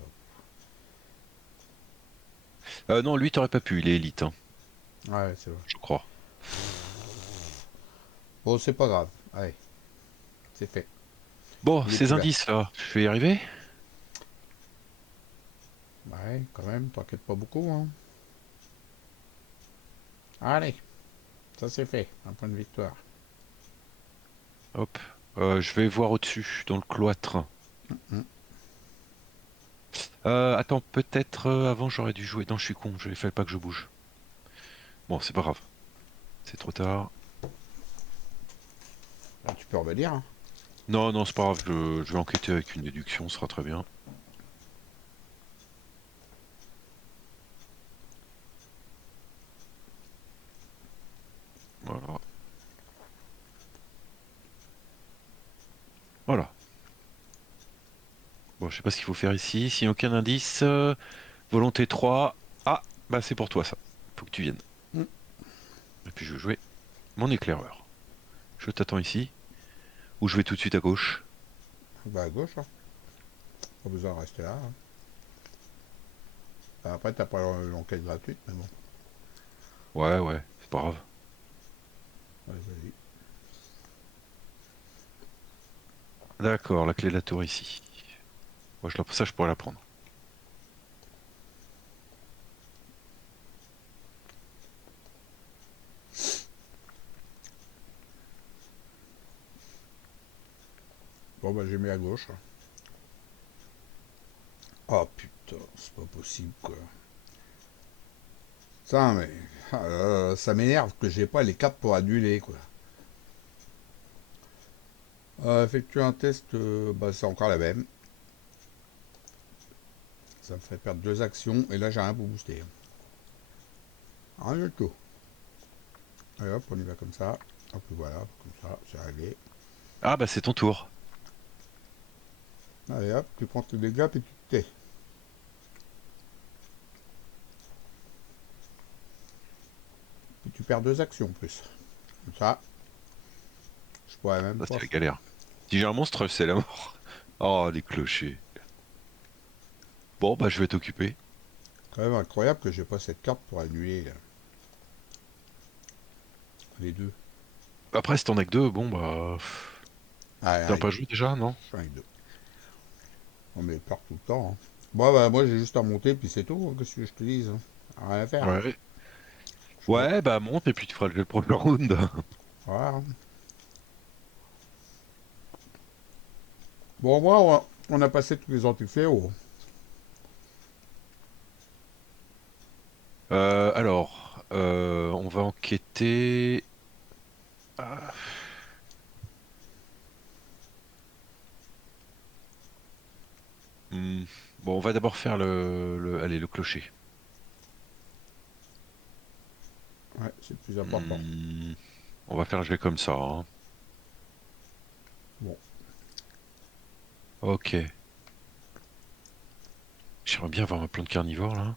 Non, lui, t'aurais pas pu. Il est élite, hein, Ouais, c'est vrai. je crois. Bon, c'est pas grave. Allez, c'est fait. Bon, Il est ces couvert. indices là, je vais y arriver. Ouais, quand même, t'inquiète pas beaucoup, hein. Allez, ça c'est fait. Un point de victoire. Hop. Je vais voir au-dessus, dans le cloître. Hmm. Attends, peut-être avant j'aurais dû jouer. Non, je suis con, il fallait pas que je bouge. Bon, c'est pas grave. C'est trop tard. Ah, tu peux revenir, hein. Non, non, c'est pas grave, je vais enquêter avec une déduction, ce sera très bien. Voilà. Voilà. Bon, je sais pas ce qu'il faut faire ici. S'il n'y a aucun indice, volonté 3. Ah, bah c'est pour toi ça. Faut que tu viennes. Hmm. Et puis je vais jouer mon éclaireur. Je t'attends ici. Ou je vais tout de suite à gauche. Bah à gauche, hein. Pas besoin de rester là, hein. Bah, après, t'as pas l'enquête gratuite, mais bon. Ouais, ouais, c'est pas grave. Allez, vas-y. D'accord, la clé de la tour ici. Moi, ça, je pourrais la prendre. Bon, bah j'ai mis à gauche, hein. Oh putain, c'est pas possible, quoi. Ça, mais ah là là, ça m'énerve que j'ai pas les caps pour annuler, quoi. Effectuer un test, bah, c'est encore la même. Ça me ferait perdre 2 actions, et là j'ai rien pour booster. Rien du tout. Allez hop, on y va comme ça. Hop, voilà, comme ça, c'est réglé. Ah, bah c'est ton tour. Allez hop, tu prends tes dégâts, puis tu te tais. Puis tu perds 2 actions en plus. Comme ça, je pourrais même Ça, pas. c'est la galère. Si j'ai un monstre, c'est la mort. Oh, les clochers. Bon, bah je vais t'occuper. Quand même incroyable que j'ai pas cette carte pour annuler là, les deux. Après, si t'en as que deux, bon, bah. Ah, T'as avec pas deux. joué déjà, non? Je suis avec deux. On met peur tout le temps, hein. Bon, bah, moi j'ai juste à monter, puis c'est tout, hein. Qu'est-ce que je te dise, hein. Rien à faire. Ouais. Je peux... Ouais, bah monte et puis tu feras le premier round. Voilà. Bon, moi, on a passé tous les antifléaux. On va enquêter. Ah. Hmm. Bon, on va d'abord faire allez, le clocher. Ouais, c'est le plus important. Hmm. On va faire, je vais comme ça, hein. Bon, Ok. J'aimerais bien avoir un plan de carnivore là.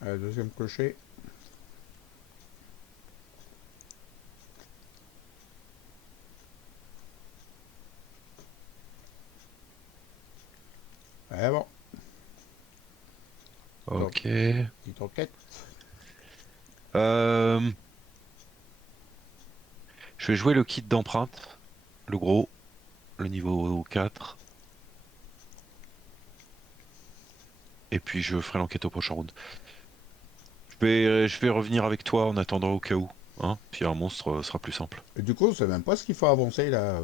allez, deuxième clocher. Eh bon, donc, Ok. petite enquête. Euh, je vais jouer le kit d'empreinte, le gros, le niveau 4. Et puis je ferai l'enquête au prochain round. Je vais revenir avec toi en attendant au cas où, hein. Puis un monstre sera plus simple. Et du coup, c'est même pas ce qu'il faut avancer là.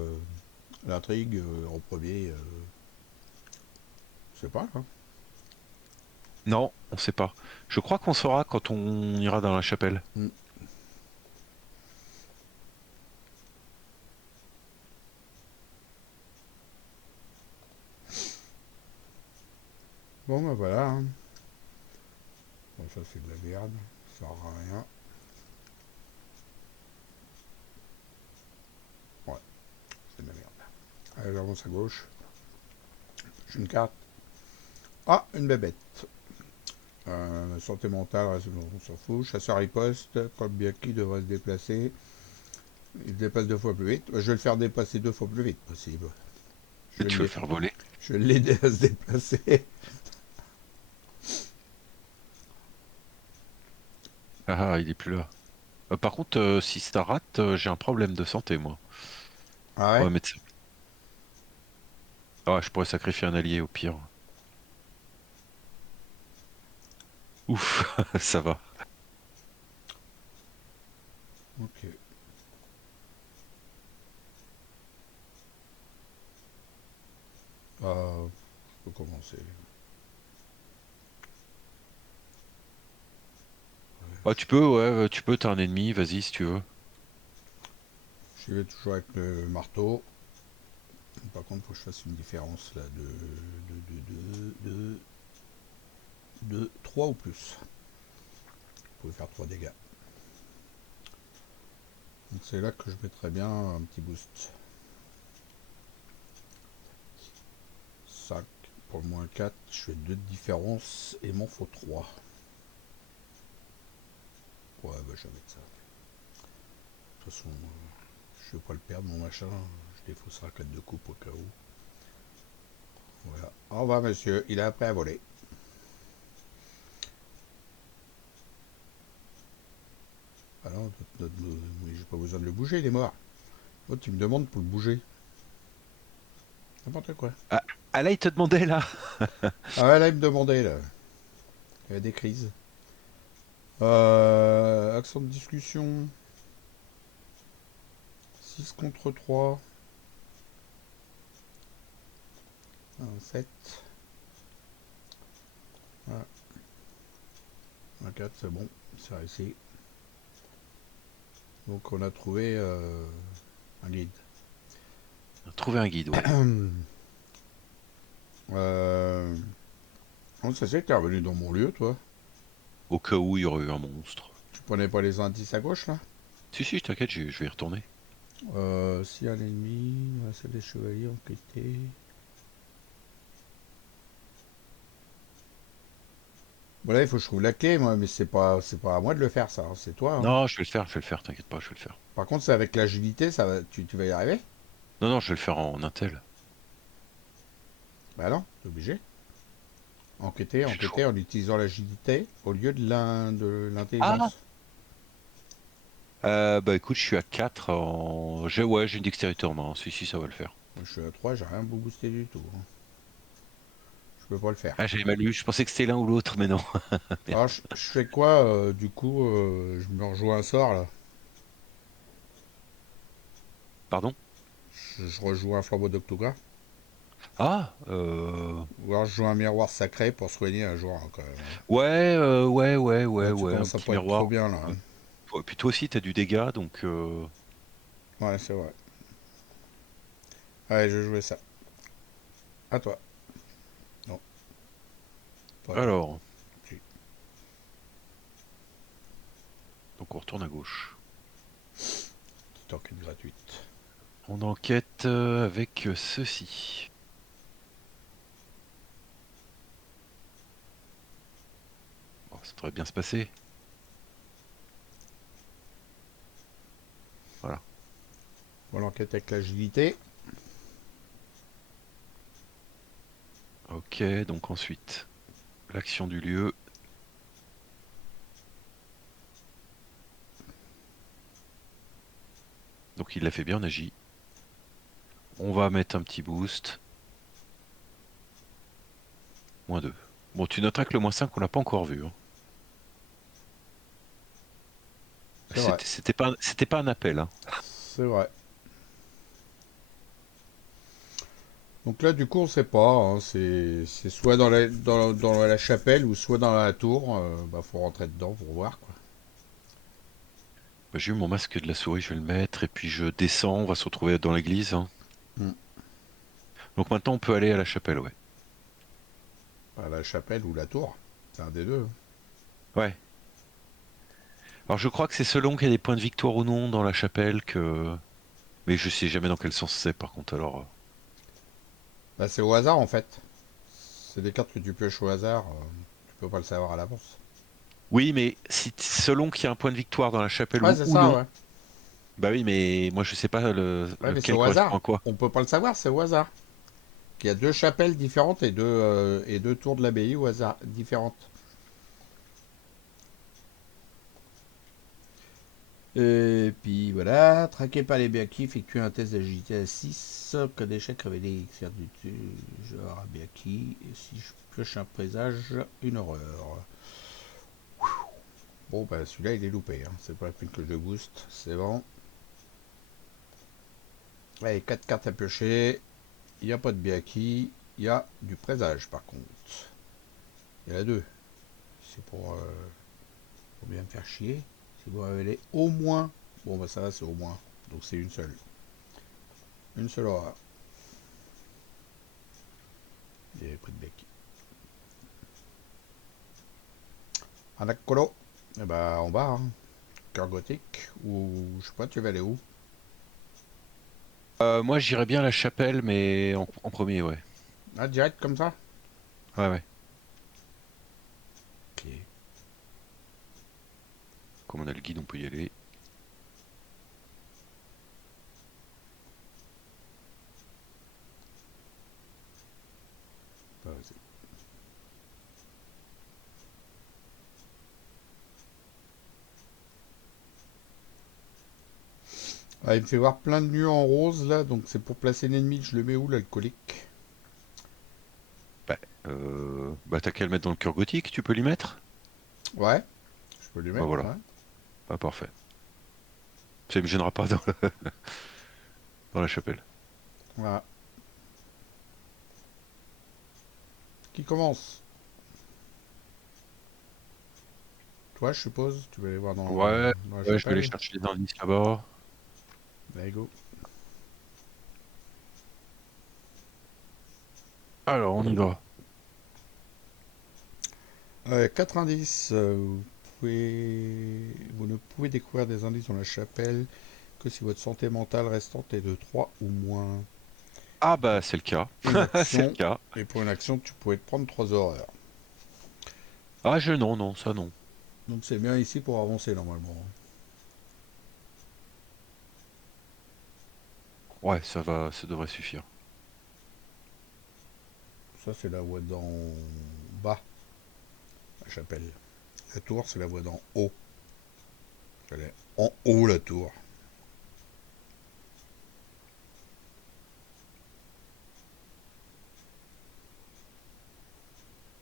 L'intrigue en premier, je sais pas. Hein. Non, on sait pas. Je crois qu'on saura quand on ira dans la chapelle. Hmm. Bon, ben voilà. Hein. Bon, ça, c'est de la merde. Ça sert à rien. Ouais, c'est de la merde. Allez, j'avance à gauche. J'ai une carte. Ah, une bébête. Santé mentale, on s'en fout. Chasseur riposte. Combien qui devrait se déplacer? Il dépasse 2 fois plus vite. Je vais le faire dépasser 2 fois plus vite possible. Je vais Tu veux le faire voler? je vais l'aider à se déplacer. Ah, il est plus là. Par contre, si ça rate, j'ai un problème de santé, moi. Ah On ouais. va mettre ça. Ah, je pourrais sacrifier un allié au pire. Ouf, ça va. Ok. Je peux commencer. Ah, tu peux, ouais, tu peux, t'as un ennemi, vas-y si tu veux. Je vais toujours avec le marteau. Par contre, il faut que je fasse une différence là de 3 ou plus. Vous pouvez faire 3 dégâts. Donc c'est là que je mettrais bien un petit boost. 5 pour le moins 4, je fais 2 de différence et m'en faut 3. Ouais, bah je vais mettre ça. De toute façon, je vais pas le perdre mon machin. Je défausserai la 4 de coupe au cas où. Voilà. Au revoir monsieur, il est prêt à voler. Ah non, j'ai pas besoin de le bouger, il est mort. Oh, tu me demandes pour le bouger. N'importe quoi. Ah, ah, là, il te demandait là. Ah ouais, là, il me demandait, là. Il y a des crises. Accent de discussion. 6 contre 3. 7. Voilà. 4, c'est bon. C'est réussi. Donc, on a trouvé un guide. Trouver un guide, ouais. euh... Oh, ça c'est que t'es revenu dans mon lieu, toi. Au cas où il y aurait eu un monstre. Tu prenais pas les indices à gauche, là? Si, si, t'inquiète, je vais y retourner. Si un ennemi, dans la salle des chevaliers, enquêté. Bon, là, il faut que je trouve la clé, moi, mais c'est pas à moi de le faire, ça. Hein, c'est toi. Hein. Non, je vais le faire, t'inquiète pas, je vais le faire. Par contre, c'est avec l'agilité, ça va, tu vas y arriver? Non, non, je vais le faire en intel. Bah non, t'es obligé. J'ai le choix. Enquêter en utilisant l'agilité au lieu de Ah! l'intelligence. Bah écoute, je suis à 4 en... Ouais, j'ai une dextérité en main. Si, si, ça va le faire. Moi, je suis à 3, j'ai rien boosté du tout. Hein. Je peux pas le faire. Ah, j'avais mal lu, je pensais que c'était l'un ou l'autre, mais non. Merde. Alors, je fais quoi, du coup, je me rejoins un sort, là. Pardon? Je rejoue un flambeau d'Octogra. Ah, Ou alors je joue un miroir sacré pour soigner un joueur, quand même. Hein. ouais, Là, tu ouais, un commences à petit pas être trop miroir. bien, là. Ouais. Hein. Ouais, puis toi aussi, t'as du dégât, donc... Ouais, c'est vrai. Allez, je vais jouer ça. À toi. Non, pas à toi. Alors, Si. donc on retourne à gauche. Petite enquête gratuite. On enquête avec ceci. Bon, ça devrait bien se passer. Voilà. Bon, l'enquête avec l'agilité. Ok, donc ensuite, l'action du lieu. Donc il l'a fait bien, on agit. On va mettre un petit boost. -2. Bon, tu noteras que le -5, on l'a pas encore vu. Hein. C'est vrai. C'était pas un appel. Hein. C'est vrai. Donc là, du coup, on sait pas, hein, c'est soit dans la chapelle ou soit dans la tour. Bah, faut rentrer dedans pour voir, quoi. Bah, j'ai eu mon masque de la souris, je vais le mettre, et puis je descends, on va se retrouver dans l'église, hein. Hmm. Donc maintenant on peut aller à la chapelle, ouais. Bah, la chapelle ou la tour, c'est un des deux. Ouais. Alors je crois que c'est selon qu'il y a des points de victoire ou non dans la chapelle que... Mais je sais jamais dans quel sens c'est par contre, alors... Bah, c'est au hasard, en fait. C'est des cartes que tu pioches au hasard. Tu peux pas le savoir à l'avance. Oui, mais si selon qu'il y a un point de victoire dans la chapelle Ouais, c'est ou ça, non, ouais. bah oui, mais moi je sais pas Ouais, mais c'est lequel au correspond hasard. à quoi. On peut pas le savoir, c'est au hasard. Il y a deux chapelles différentes et deux tours de l'abbaye au hasard différentes. Et puis voilà, traqué par les Biaki, effectue un test d'agilité à 6. Code d'échec révélé certitude, genre à Biaki. Et si je pioche un présage, une horreur. Bon, bah celui-là il est loupé, hein. C'est pas la peine que je le booste, c'est bon. Allez, 4 cartes à piocher. Il n'y a pas de Biaki, il y a du présage par contre. Il y en a deux. C'est pour bien me faire chier. C'est pour révéler au moins. Bon, bah ça va, c'est au moins. Donc c'est une seule. Une seule horreur. Il y avait pris de Biaki. Anacolo. Eh bah, en bas, hein. Cœur gothique. Ou je sais pas, tu vas aller où? Moi j'irais bien à la chapelle, mais en premier, ouais. Ah, direct comme ça? Ouais, ouais. Ok. Comme on a le guide, on peut y aller. Bah, vas-y. Ah, il me fait voir plein de nœuds en rose là, donc c'est pour placer l'ennemi. Je le mets où l'alcoolique? Bah, bah t'as qu'à le mettre dans le cœur gothique, tu peux l'y mettre? Ouais, je peux lui Bah mettre, voilà, ouais. bah parfait. Ça me gênera pas dans la chapelle. Voilà. Qui commence? Toi, je suppose. Tu vas aller voir Ouais, dans la ouais, je vais aller chapelle. chercher les indices là-bas. Allez, go. Alors, on y va. 4 indices. Vous ne pouvez découvrir des indices dans la chapelle que si votre santé mentale restante est de 3 ou moins. Ah bah c'est le cas. Une C'est le action. cas. Et pour une action, tu pouvais te prendre 3 horreurs. Ah non, non, ça non. Donc c'est bien ici pour avancer normalement. Ouais, ça va, ça devrait suffire. Ça, c'est la voie d'en bas, la chapelle. La tour, c'est la voie d'en haut. Elle est en haut, la tour.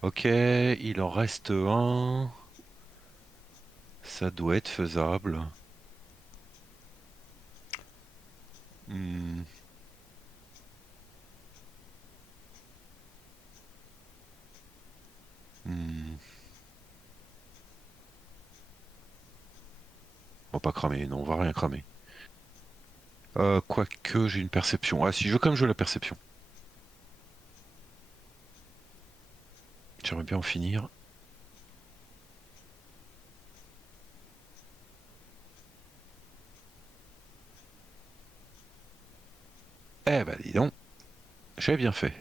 Ok, il en reste un. Ça doit être faisable. Hmm, hmm. On va pas cramer, non, on va rien cramer. Quoique j'ai une perception. Ah si, je veux quand même jouer la perception. J'aimerais bien en finir. Eh bah dis donc, j'ai bien fait.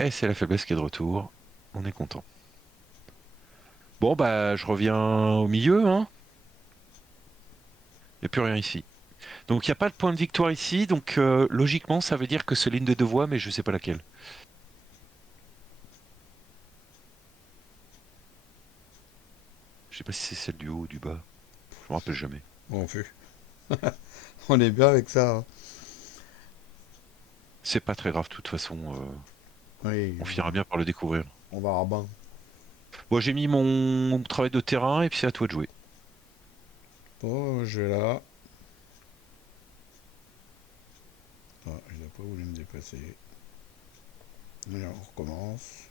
Et c'est la faiblesse qui est de retour. On est content. Bon bah je reviens au milieu, hein. Il n'y a plus rien ici. Donc il n'y a pas de point de victoire ici, donc logiquement ça veut dire que c'est l'une des deux voies, mais je sais pas laquelle. Je sais pas si c'est celle du haut ou du bas. Je me rappelle jamais. Bon, fut. On est bien avec ça, hein. C'est pas très grave, de toute façon, Oui, on finira bien par le découvrir. on va à Rabin. Bon, j'ai mis mon travail de terrain et puis c'est à toi de jouer. Bon, je vais là. Ah, il n'a pas voulu me déplacer. Alors, on recommence.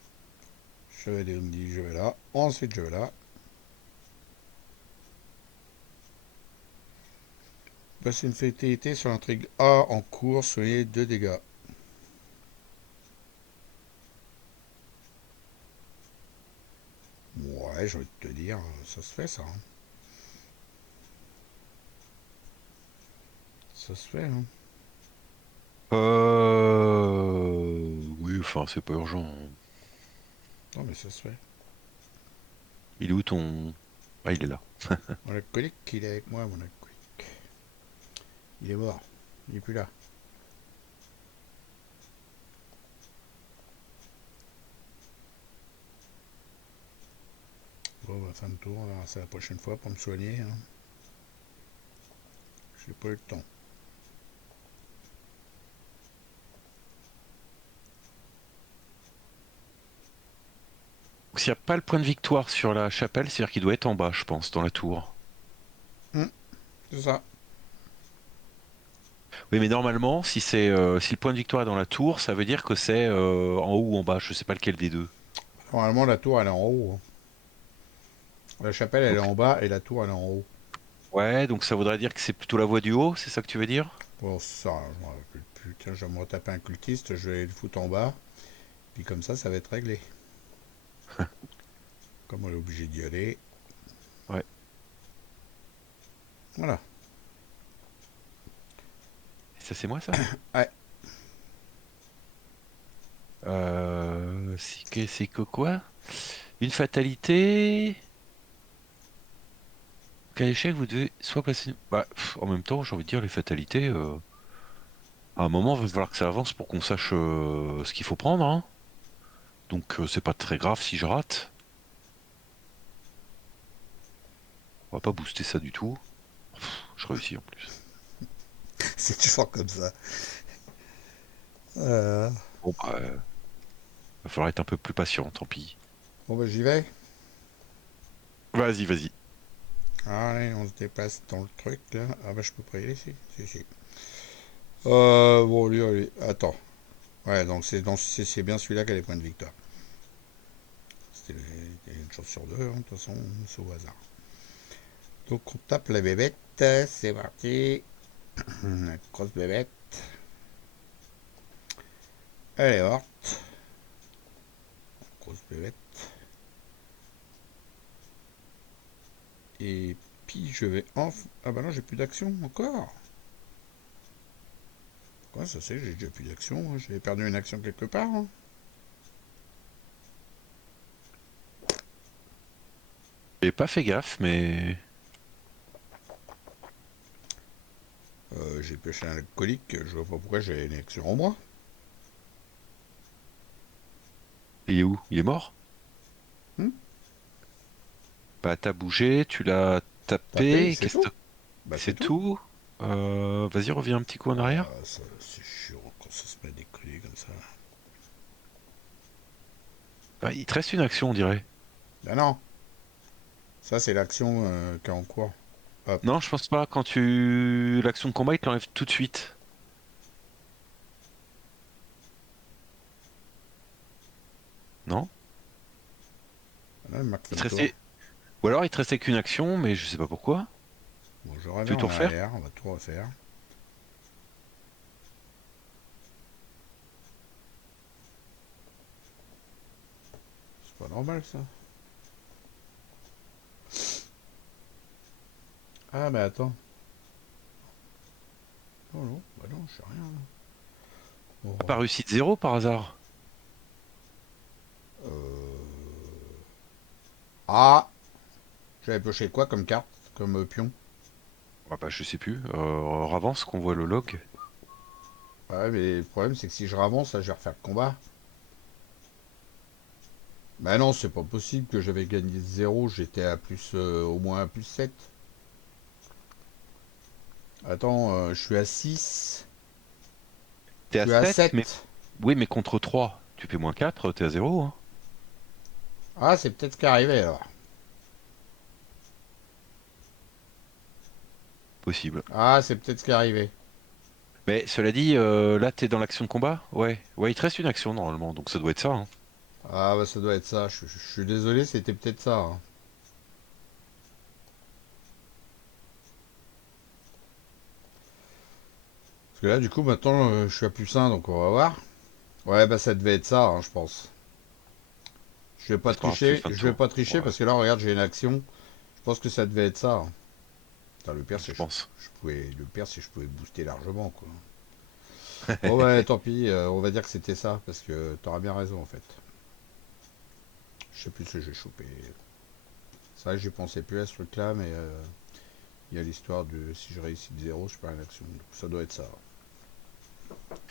Je vais dit, je vais là. Ensuite, je vais là. Passer une fatalité sur l'intrigue A en cours, soyez 2 dégâts. Ouais, j'ai envie de te dire, ça se fait ça. Hein. Ça se fait, hein. Oui, enfin, c'est pas urgent. Non, mais ça se fait. Il est où ton... Ah, il est là. Mon alcoolique, il est avec moi, mon alcoolique. Il est mort. Il est plus là. Bon, bah, fin de tour, on verra ça la prochaine fois pour me soigner. Hein. J'ai pas eu le temps. Donc, s'il n'y a pas le point de victoire sur la chapelle, c'est-à-dire qu'il doit être en bas, je pense, dans la tour. C'est ça. Oui, mais normalement, si le point de victoire est dans la tour, ça veut dire que c'est en haut ou en bas. Je sais pas lequel des deux. Normalement, la tour, elle est en haut. Hein. La chapelle, elle est Donc, en bas et la tour, elle est en haut. ouais, donc ça voudrait dire que c'est plutôt la voie du haut, c'est ça que tu veux dire? Bon, ça, je m'en rappelle plus. Tiens, je vais me retaper un cultiste, je vais le foutre en bas. Puis comme ça va être réglé. Comme on est obligé d'y aller. Ouais. Voilà. Ça, c'est moi, ça? Ouais. C'est que quoi? Une fatalité. Quel échec vous devez soit passer. Bah, en même temps, j'ai envie de dire les fatalités. À un moment, il va falloir que ça avance pour qu'on sache ce qu'il faut prendre, hein. Donc, c'est pas très grave si je rate. On va pas booster ça du tout. Je réussis en plus. C'est toujours comme ça. Euh, Bon, bah, va falloir être un peu plus patient, tant pis. Bon, bah, j'y vais. Vas-y, vas-y. Allez, on se déplace dans le truc, là. Ah, bah, je peux pas y aller, si. Si, si. Bon, lui, allez. Attends. Ouais, donc c'est bien celui-là qui a les points de victoire. C'était une chance sur deux, hein. De toute façon, c'est au hasard. Donc, on tape la bébête. C'est parti. La grosse bébête. Elle est morte. Grosse bébête. Et puis, je vais enfin... Ah, bah non, j'ai plus d'action encore. Quoi, ça c'est, j'ai déjà plus d'action. Hein. J'avais perdu une action quelque part. Hein. J'ai pas fait gaffe, mais. J'ai pêché un alcoolique. Je vois pas pourquoi j'ai une action en moi. Il est où? Il est mort? Hmm. Bah, t'as bougé, tu l'as Tapé, tapé. c'est tout. Qu'est-ce que Bah, c'est c'est tout. tout? Vas-y, reviens un petit coup en arrière. C'est chiant quand ça se met à décoller comme ça. Ah, il te reste une action, on dirait. Ah non, ça c'est l'action qui est en cours. Hop. Non, je pense pas. Quand tu l'action de combat, il te l'enlève tout de suite. Non? Là, il marque fin Il de te tour. restait. Ou alors il te restait qu'une action, mais je sais pas pourquoi. Bon, je Tu veux reviens tout en refaire? arrière. On va tout refaire. C'est pas normal ça. Ah, mais attends. Oh non, bah non, je sais rien. Là. Bon, T'as pas réussi de zéro par hasard? Ah, j'avais pioché quoi comme carte, comme pion. Ah bah je sais plus. Ravance qu'on voit le log. Ouais, mais le problème c'est que si je ravance, là, je vais refaire le combat. Bah non, c'est pas possible que j'avais gagné 0, j'étais à plus, au moins à plus 7. Attends, je suis à 6. T'es Je à suis à 7, mais 7. oui, mais contre 3, tu fais -4, t'es à zéro, hein. Ah, c'est peut-être ce qui est arrivé alors. Possible. Ah, c'est peut-être ce qui est arrivé. Mais cela dit, là, t'es dans l'action de combat? Ouais. Ouais, il te reste une action normalement, donc ça doit être ça, hein. Ah bah ça doit être ça, je suis désolé, c'était peut-être ça, hein. Parce que là, du coup, maintenant, je suis à plus 1, donc on va voir. Ouais, bah ça devait être ça, hein, je pense. C'est pas grave, tu fais fin de Je vais tour. pas tricher Ouais, parce que là, regarde, j'ai une action. Je pense que ça devait être ça, hein. Putain, le pire, je c'est que pense. le pire, c'est que je pouvais booster largement, quoi. Bon, ouais, tant pis, on va dire que c'était ça, parce que t'auras bien raison, en fait. Je sais plus ce que j'ai chopé. C'est vrai que j'y pensais plus à ce truc-là, mais il y a l'histoire de si je réussis de zéro, je perds une action. Donc ça doit être ça.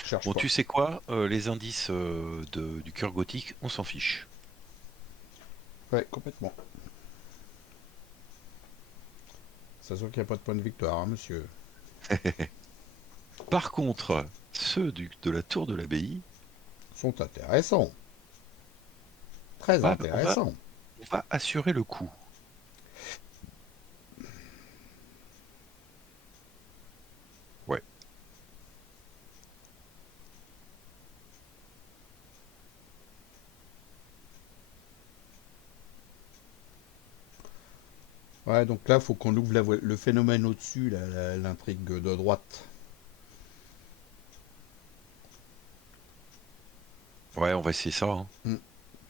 Cherche Bon, pas. tu sais quoi? Les indices du cœur gothique, on s'en fiche. Ouais, complètement. Ça sent qu'il n'y a pas de point de victoire, hein, monsieur. Par contre, ceux de la tour de l'abbaye, Sont intéressants. Très bah, intéressants. on va assurer le coup. Ouais. Ouais, donc là, faut qu'on ouvre le phénomène au-dessus, l'intrigue de droite. Ouais, on va essayer ça, hein. Hmm.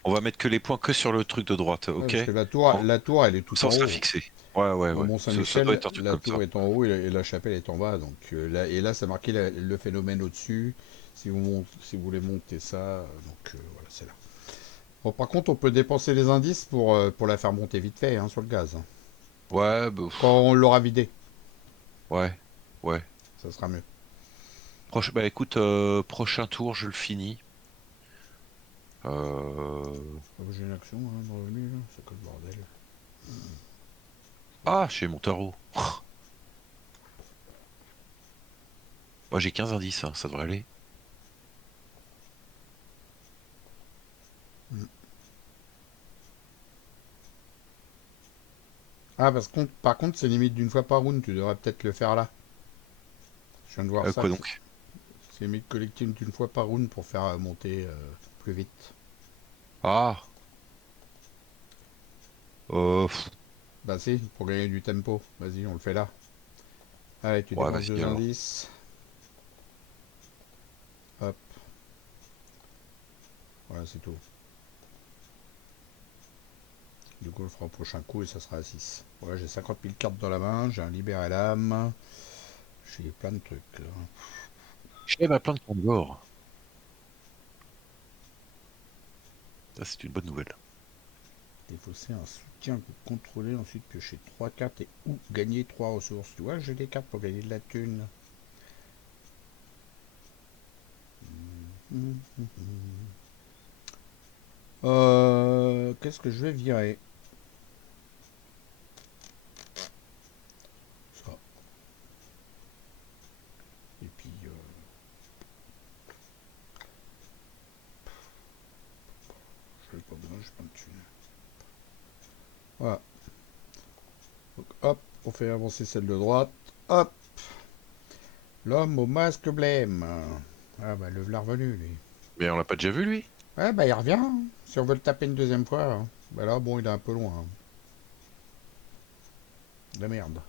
On va mettre que les points que sur le truc de droite, Ouais, ok? parce que Bon, la tour, elle est comme tout ça, en on sera haut. fixé. Ouais, ouais, Au ouais. Ça doit Mont-Saint-Michel, être un truc la comme tour ça. est en haut et la chapelle est en bas. Donc et là, ça marquait le phénomène au-dessus. Si vous voulez monter ça, voilà, c'est là. Bon, par contre, on peut dépenser les indices pour la faire monter vite fait, hein, sur le gaz, hein. Ouais, bah, Quand on l'aura vidé, ouais, ouais. ça sera mieux. Bah écoute, prochain tour, je le finis. Ah, j'ai une action, hein, de revenu, là. C'est quoi le bordel? Ah, chez Montaro. Moi, j'ai 15 indices, hein, ça devrait aller. Hmm. Ah, par contre, c'est limite d'une fois par round. Tu devrais peut-être le faire là. Je viens de voir ça. Quoi donc? C'est limite collective d'une fois par round pour faire monter plus vite. Ah, pff, Bah si, pour gagner du tempo. Vas-y, on le fait là. Allez, tu ouais, dépenses vas-y deux alors. indices. Hop, voilà, c'est tout. Du coup, on le fera au prochain coup et ça sera à 6. Voilà, j'ai 50 000 cartes dans la main, j'ai un libéré l'âme, j'ai plein de trucs, là. J'ai ma plainte contre Gore. Ça, c'est une bonne nouvelle. Défausser un soutien que vous contrôlez, ensuite piocher 3 cartes et ou gagner 3 ressources. Tu vois, j'ai des cartes pour gagner de la thune. Qu'est-ce que je vais virer? Ça. Et puis, je n'ai pas besoin, j'ai pas de thune. Voilà. Donc, hop, on fait avancer celle de droite. Hop, l'homme au masque blême. Ah bah, le v'là revenu, lui. Mais on l'a pas déjà vu, lui? Ouais, bah, il revient, hein, si on veut le taper une deuxième fois, hein. Bah là, bon, il est un peu loin, hein. De la merde.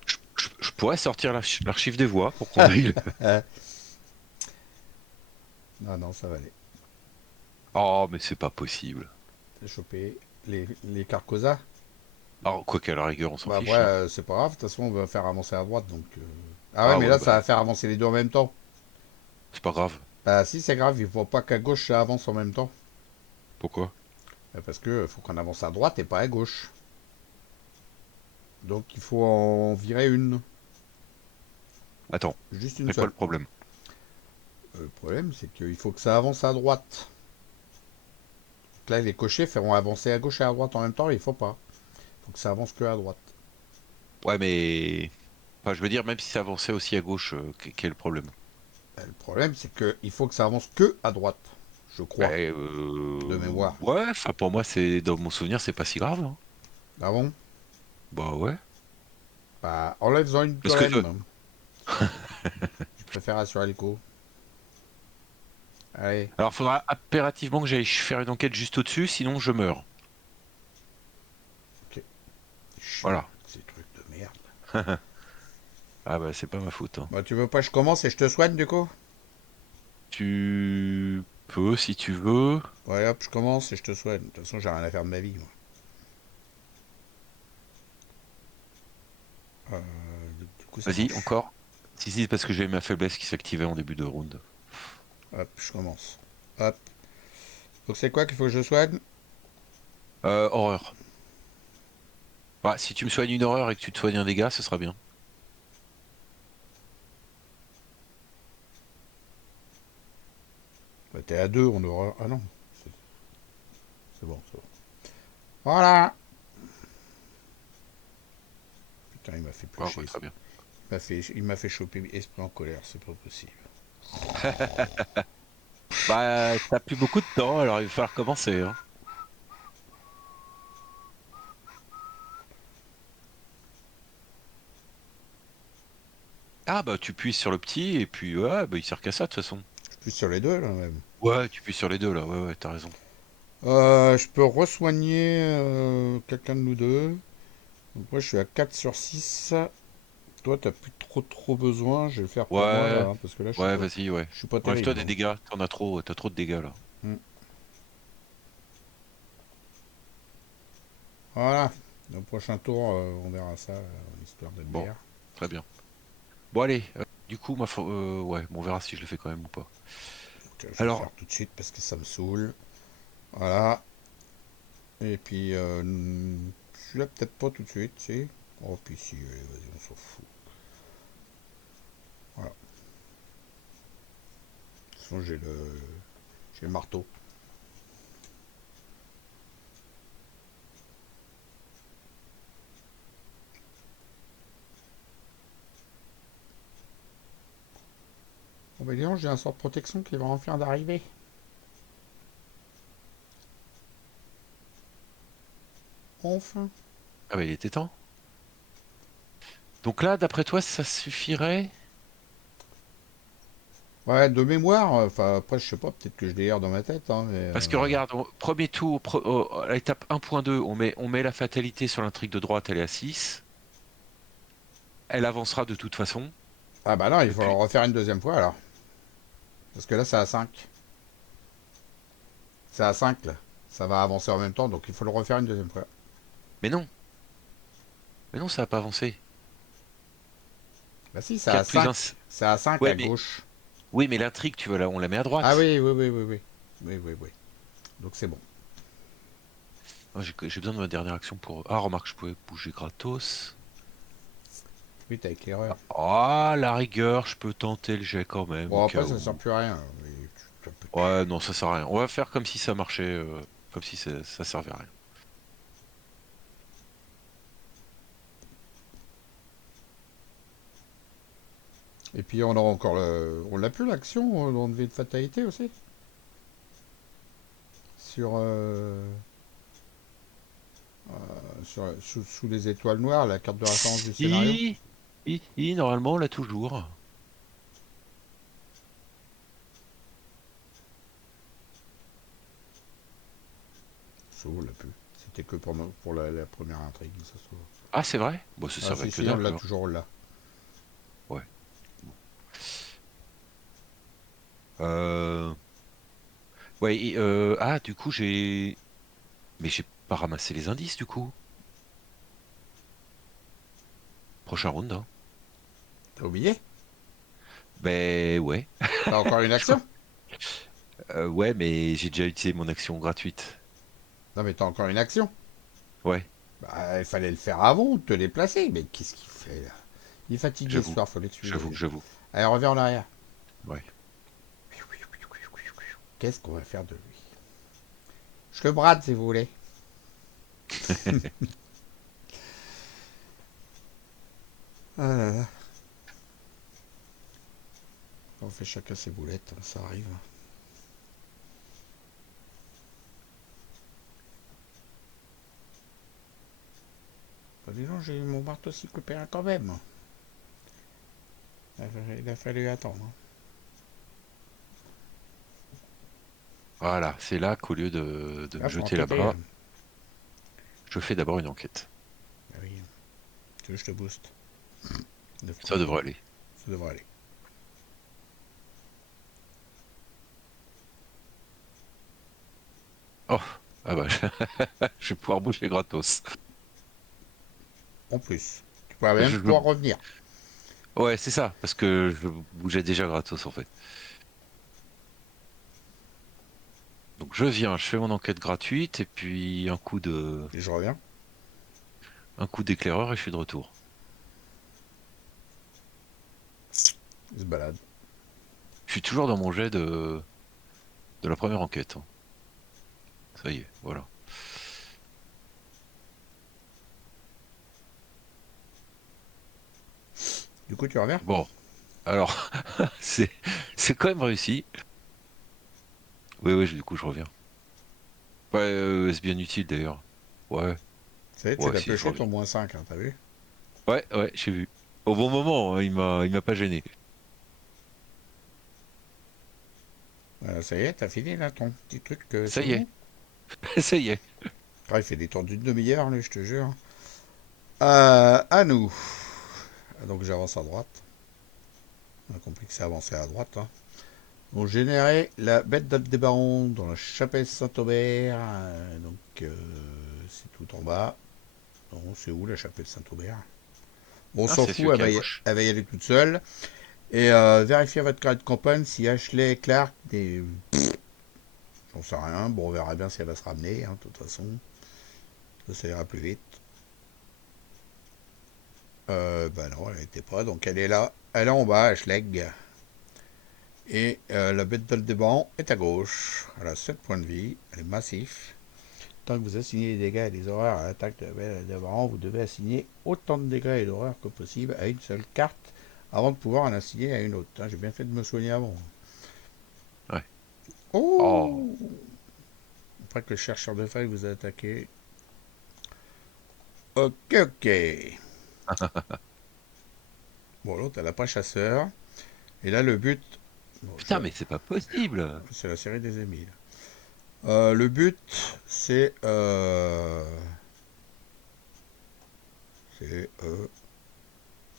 Je pourrais sortir l'archive des voix pour qu'on aille. Non, non, ça va aller. Oh, mais c'est pas possible. T'as chopé les Carcosa. Alors, quoi qu'à la rigueur, on s'en Bah après, fiche, hein. c'est pas grave, de toute façon, on va faire avancer à droite, donc... Ah ouais, Ah mais ouais, là, bah, ça va faire avancer les deux en même temps. c'est pas grave. Bah si, c'est grave, il faut pas qu'à gauche, ça avance en même temps. Pourquoi? Parce que faut qu'on avance à droite et pas à gauche. Donc il faut en virer une. Attends, Juste une c'est quoi seule. le problème? Le problème, c'est qu'il faut que ça avance à droite. Donc là, les cochers feront avancer à gauche et à droite en même temps, et il faut pas. Il faut que ça avance que à droite. Ouais, mais... Enfin, je veux dire, même si ça avançait aussi à gauche, quel est le problème? Le problème, c'est qu'il faut que ça avance que à droite. Je Bah, crois, de mémoire. ouais, enfin, pour moi, dans mon souvenir, c'est pas si grave, hein. Ah bon? Bah ouais. Bah enlève-en une Parce quand que même. préfère assurer le coup. Allez. Alors, il faudra impérativement que j'aille faire une enquête juste au-dessus, sinon je meurs. Ok. Chiant, Voilà. ces trucs de merde. Ah bah, c'est pas ma faute, hein. Bah, tu veux pas que je commence et je te soigne du coup? Tu peux, si tu veux. Ouais, hop, je commence et je te soigne. De toute façon, j'ai rien à faire de ma vie, moi. Euh, du coup, ça Vas-y, marche. encore. Si, si, parce que j'ai ma faiblesse qui s'activait en début de round. Hop, je commence. Hop. Donc, c'est quoi qu'il faut que je soigne? Horreur. Bah, si tu me soignes une horreur et que tu te soignes un dégât, ce sera bien. Bah, t'es à deux, on aura. Ah non. C'est c'est bon, c'est bon. Voilà! Putain, il m'a fait Ah bah, piocher. très bien. Il m'a fait choper esprit en colère, c'est pas possible. Bah, t'as plus beaucoup de temps, alors il va falloir commencer, hein. Ah bah, tu puisses sur le petit, et puis ouais, bah, il sert qu'à ça, de toute façon. Je suis plus sur les deux, là, même. Ouais, tu puisses sur les deux, là. Ouais, ouais, t'as raison. Je peux re-soigner quelqu'un de nous deux. Donc, moi, je suis à 4 sur 6. Toi, t'as plus trop besoin. Je vais le faire pour moi, là, Ouais, hein, parce que là, je suis ouais, pas, vas-y, ouais. je suis pas Enlève-toi terrible, des hein. dégâts, t'as trop de dégâts, là. Hmm. Voilà. Au prochain tour, on verra ça, histoire de Bon, bière. très bien. Bon, allez, du coup, ouais, bon, on verra si je le fais quand même ou pas. Donc, je vais le Alors, faire tout de suite parce que ça me saoule. Voilà. Et puis, celui-là, peut-être pas tout de suite, si. Oh, puis si, allez, vas-y, on s'en fout. Voilà. De toute façon, j'ai le marteau. Bon, bah, dis donc, j'ai un sort de protection qui va enfin d'arriver. Enfin. ah bah, il était temps. Donc là, d'après toi, ça suffirait? Ouais, de mémoire, enfin, après, je sais pas, peut-être que je l'ai dans ma tête, hein, mais. Parce que regarde, premier tour, à l'étape 1.2, on met la fatalité sur l'intrigue de droite, elle est à 6. Elle avancera de toute façon. Ah, bah non, il Et faut le puis, refaire une deuxième fois alors. Parce que là, c'est à 5. C'est à 5 là. Ça va avancer en même temps, donc il faut le refaire une deuxième fois. mais non, mais non, ça va pas avancer. Bah si, c'est à 4 plus 5. 1. C'est à 5 Ouais, à gauche. oui, mais l'intrigue, tu vois, là, on la met à Ah droite. oui, oui, oui, oui, oui. Oui, oui, oui. Donc c'est bon. Ah, j'ai besoin de ma dernière action pour. Ah, remarque, je pouvais bouger gratos. Oui, t'as éclaireur. Ah, la rigueur, je peux tenter le jet quand même, au Bon, cas après, ça sert où. plus à rien. Mais Ouais, non, ça sert à rien. On va faire comme si ça marchait, comme si ça servait à rien. Et puis on aura encore le. On l'a plus l'action d'enlever de fatalité aussi. Sur, sous les étoiles noires, la carte de référence du scénario. Si, normalement, on l'a toujours. Ça, on l'a plus. C'était que pour la première intrigue, ça se trouve. Ah, c'est vrai? Bon, ça Ah servait si, que si, on dalle, l'a alors. toujours là. Ouais. Euh... Ouais, ah, du coup, j'ai. Mais j'ai pas ramassé les indices, du coup. Prochain round, hein. T'as oublié? Ben, ouais. T'as encore une Je crois- action? Ouais, mais j'ai déjà utilisé mon action gratuite. Non mais t'as encore une action. Ouais, Bah, il fallait le faire avant de te déplacer. Mais qu'est-ce qu'il fait là? Il est fatigué ce j'avoue. soir, faut l'excuser. J'avoue. Allez, reviens en arrière. Ouais. Qu'est-ce qu'on va faire de lui? Je le brade si vous voulez. Ah là là. On fait chacun ses boulettes, hein, ça arrive. Bah, dis donc, j'ai eu mon marteau cyclopéen quand même. Il a fallu attendre, hein. Voilà, c'est là qu'au lieu de me Ah, faut jeter enquêter, là-bas, hein. je fais d'abord une enquête. Ah oui, tu veux que je te booste. 9 Ça points de devrait vie. aller. Ça devrait aller. Oh, ah bah, je vais pouvoir bouger gratos. En plus. Tu pourrais même Je- pouvoir je- revenir. Ouais, c'est ça, parce que je bougeais déjà gratos en fait. Donc je viens, je fais mon enquête gratuite et puis Et je reviens. un coup d'éclaireur et je suis de retour. Il se balade. Je suis toujours dans mon jet de la première enquête, hein. Ça y est, voilà. Du coup, tu reviens. Bon, alors c'est c'est quand même réussi. Oui, oui, du coup je reviens. Ouais, c'est bien utile d'ailleurs. Ouais, Ça y est, tu ouais, l'as si je pêché reviens. ton -5, hein, t'as vu? Ouais, ouais, j'ai vu. Au bon moment, hein, il m'a pas gêné. Ça y est, t'as fini là ton petit truc, Ça c'est y bon? est, ça y est. Ah, il fait des tours d'une demi-heure, lui, je te jure. À nous. Ah, donc j'avance à droite. On a compris que c'est avancé à droite, hein. Donc générer la bête d'Aldébaron dans la chapelle Saint-Aubert. C'est tout en bas. Non, c'est où la chapelle Saint-Aubert? Bon, on Ah, s'en c'est fout, celui qui est à gauche. elle va y aller toute seule. Et vérifiez votre carnet de campagne si Ashley et Clark des. J'en sais rien. Bon, on verra bien si elle va se ramener, hein, de toute façon. Ça ira plus vite. Bah non, elle n'était pas. Donc elle est là. Elle est en bas, Ashleg. Et la bête d'Aldébaran est à gauche. Elle a 7 points de vie. Elle est massif. Tant que vous assignez les dégâts et les horreurs à l'attaque de la bête d'Aldébaran, vous devez assigner autant de dégâts et d'horreurs que possible à une seule carte avant de pouvoir en assigner à une autre. Hein, j'ai bien fait de me soigner avant. Ouais. Oh, Oh! Après que le chercheur de feuilles vous a attaqué. Ok, ok. Bon, l'autre, elle n'a pas chasseur. Et là, le but. Bon, putain, mais c'est pas possible. c'est la série des Émiles. Le but, c'est. C'est.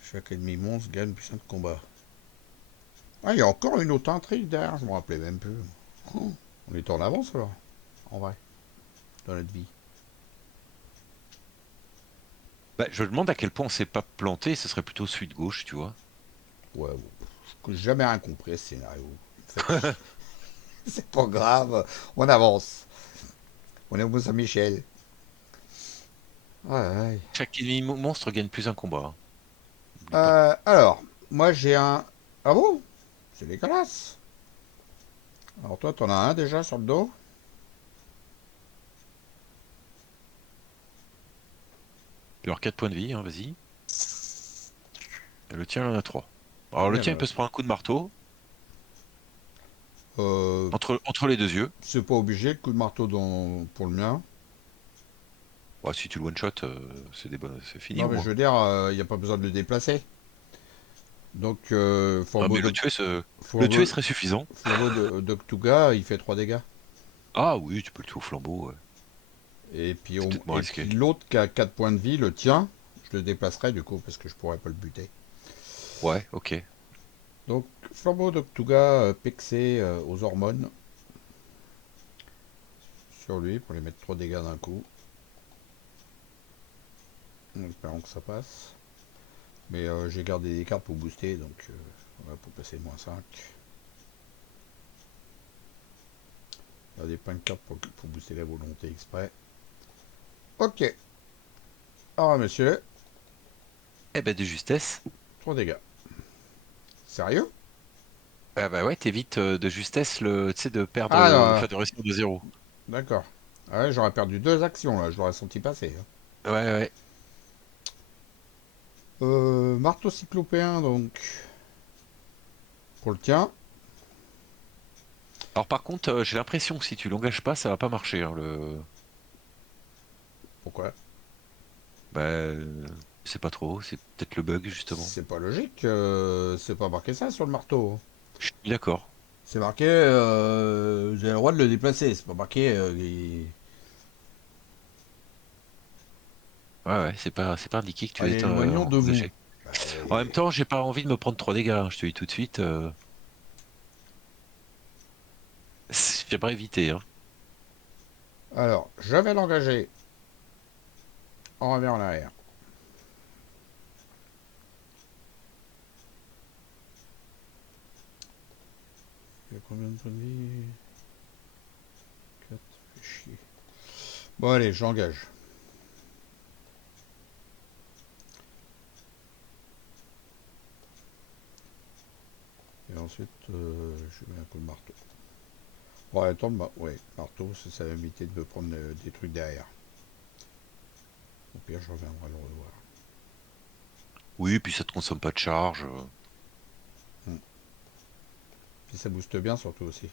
Chaque ennemi monstre gagne puissance de combat. Ah, il y a encore une autre intrigue derrière, je me rappelais même plus. Oh, on est en avance alors, en vrai, dans notre vie. Bah, je me demande à quel point on s'est pas planté, ce serait plutôt celui de gauche, tu vois. Ouais, bon. J'ai jamais rien compris à ce scénario. C'est pas grave, on avance. On est au Mont-Saint-Michel. Ouais, ouais. Chaque ennemi monstre gagne plus un combat, hein. N'oublie pas. Alors, moi j'ai un. Ah bon? C'est dégueulasse. Alors toi, t'en as un déjà sur le dos? Il aura 4 points de vie, hein, vas-y. Et le tien, il en a 3. Alors le Bien, tien, il peut se prendre un coup de marteau, euh, entre les deux yeux. c'est pas obligé, le coup de marteau pour le mien. Ouais, si tu le one-shot, c'est fini Non, au mais je moins. veux dire, il n'y a pas besoin de le déplacer. Donc, Ah, mais le tuer serait suffisant. Flambeau de Cthulhu, il fait 3 dégâts. Ah oui, tu peux le tuer au flambeau, ouais. C'est peut-être moins Et puis risqué. l'autre qui a 4 points de vie, le tien, je le déplacerai du coup, parce que je pourrais pas le buter. Ouais, ok. Donc, Flambeau de Cthulhu, pexé aux hormones sur lui pour lui mettre 3 dégâts d'un coup. Espérons que ça passe. Mais j'ai gardé des cartes pour booster, donc voilà, pour passer -5. Gardez plein de cartes pour booster la volonté exprès. Ok. Alors, monsieur, Eh ben, de justesse. 3 dégâts. Sérieux? Ah bah ouais, t'évites de justesse tu sais, de perdre, Ah non, enfin, de réussir de zéro. d'accord. Ah ouais, j'aurais perdu 2 actions là, je l'aurais senti passer, hein. Ouais, ouais. Marteau cyclopéen, donc, pour le tien. Alors par contre, j'ai l'impression que si tu l'engages pas, ça va pas marcher, hein, Pourquoi? bah, sais pas trop, c'est peut-être le bug justement. C'est pas logique, c'est pas marqué ça sur le marteau. Je suis d'accord. C'est marqué, j'ai le droit de le déplacer, c'est pas marqué. Ouais, ouais, c'est pas indiqué que tu vas Allez, être éloignons de vous. engagé. Bah, En même temps, j'ai pas envie de me prendre trop dégâts, hein, je te dis tout de suite. J'aimerais éviter, hein. alors, je vais l'engager. On revient en arrière. Il y a combien de points de vie? 4, fait chier. Bon, allez, j'engage. Et ensuite, je mets un coup de marteau. Bon, attends, ouais, marteau, ça va éviter de me prendre des trucs derrière. Au pire, je reviendrai le revoir. Oui, puis ça te consomme pas de charge. Hmm. Puis ça booste bien, surtout aussi.